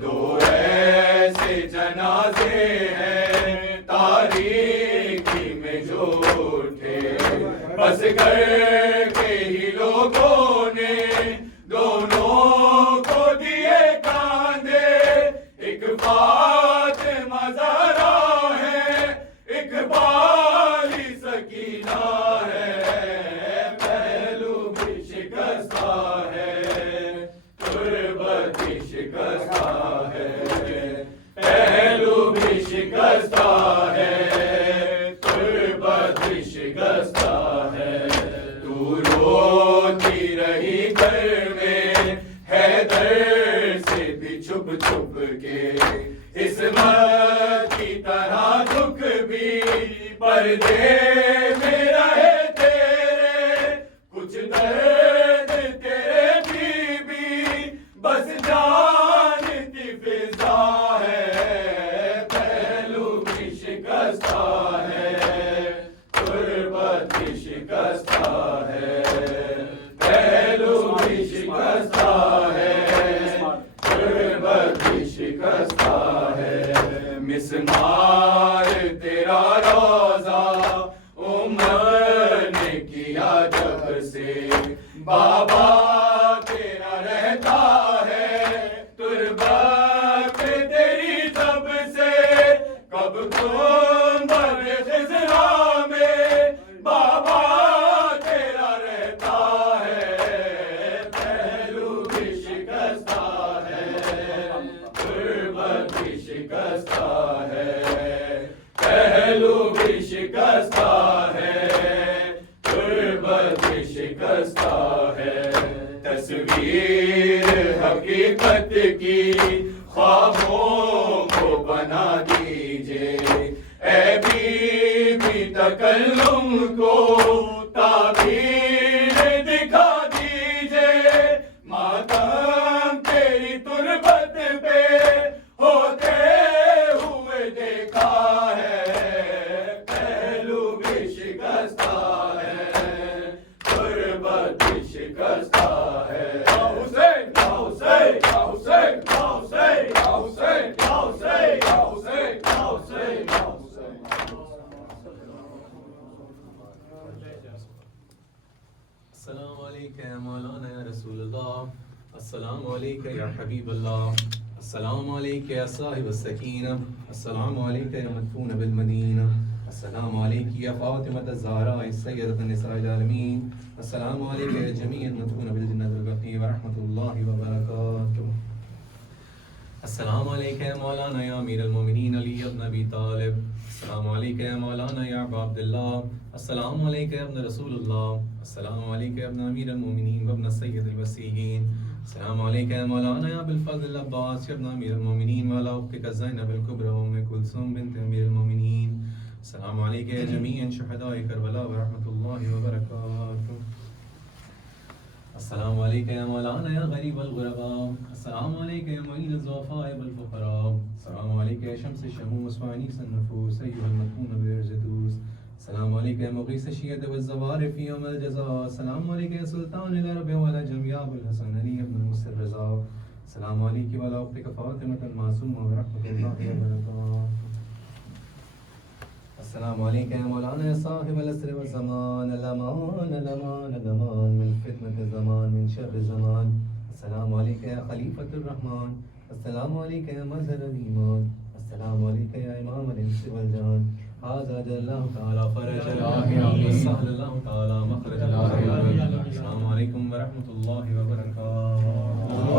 دو ایسے جنازے ہیں تاریکی میں جو اٹھے بس کر کے ہی لوگوں نے دونوں کو دیے کاندھے ایک فاطمہ زہرا ہے ایک بالی سکینہ ہے پہلو بھی شکستہ ہے تربتی شکستہ ہے پہلو بھی شکستہ ہے تربتی شکستہ ہے تو روتی شکستہ ہے پہلو بھی شکستہ ہے غربت بھی شکستہ ہے مسمار تیرا روزہ عمر نے کیا جب سے بابا تیرا رہتا ہے تربت تیری جب سے کب تم بر خزرا میں بابا تیرا رہتا ہے پہلو بھی شکستہ ہے غربت بھی شکستہ ہے پہلو بھی شکستہ ہے غربت بھی شکستہ ہے تصویر حقیقت کی خوابوں کو بنا دیجئے اے بی بی تکلم کو تعبیر دکھا دیجئے ماتم تیری تربت پہ ہوتے ہوئے دیکھا ہے پہلو بھی شکستہ ہے غربت بھی شکستہ ہے یا حسین یا حسین یا حسین یا حسین یا حسین یا حسین یا حسین یا حسین یا حسین السلام علیکم یا مولانا یا رسول اللہ السلام علیکم یا حبیب اللہ السلام علیکم یا صاحب السکینہ السلام علیکم یا مدفون بالمدینہ السلام علیکم یا فاطمۃ الزہراء سیدۃ النساء العالمین السلام علیکم یا جمیع المدفون بالجنۃ البقیع ورحمۃ اللہ وبرکاتہ السلام علیکم یا مولانا یا امیر المومنین علی ابن ابی طالب السلام علیکم یا مولانا یا ابا عبداللہ السلام علیکم یا ابن رسول اللہ السلام علیکم یا ابن امیر المومنین وابن سید الوسیین السلام علیکم یا مولانا یا بالفضل العباس یا ابن امیر المومنین والا اختک زینب الکبری ام کلثوم بنت امیر المومنین السلام علیکم یا جمیع شہداء کربلا ورحمۃ اللہ وبرکاتہ السلام علیکم یا مولانا یا غریب الغرباء السلام علیکم یا معین الضعفاء والفقراء السلام علیکم یا شمس الشموس وعنیس النفوس ایها المدفون بالارجدوس السلام علیکم یا مغیث الشیعة والزوارف یوم الجزاء السلام علیکم یا سلطان العرب والعجم یا ابو الحسن علی بن موسی الرضا السلام علیکم وعلی اختک فاطمۃ المعصومہ ورحمۃ اللہ وبرکاتہ السلام علیکم یا مولانا یا صاحب العصر والزمان الامان الامان الامان من فتنة الزمان من شر الزمان السلام علیکم یا خلیفۃ الرحمن السلام علیکم یا مظہر الایمان السلام علیکم یا امام الانس والجان هذا جل اللہ تعالی فرج الآخرہ وسهل اللہ تعالی مخرج الآخرہ السلام علیکم ورحمۃ اللہ وبرکاتہ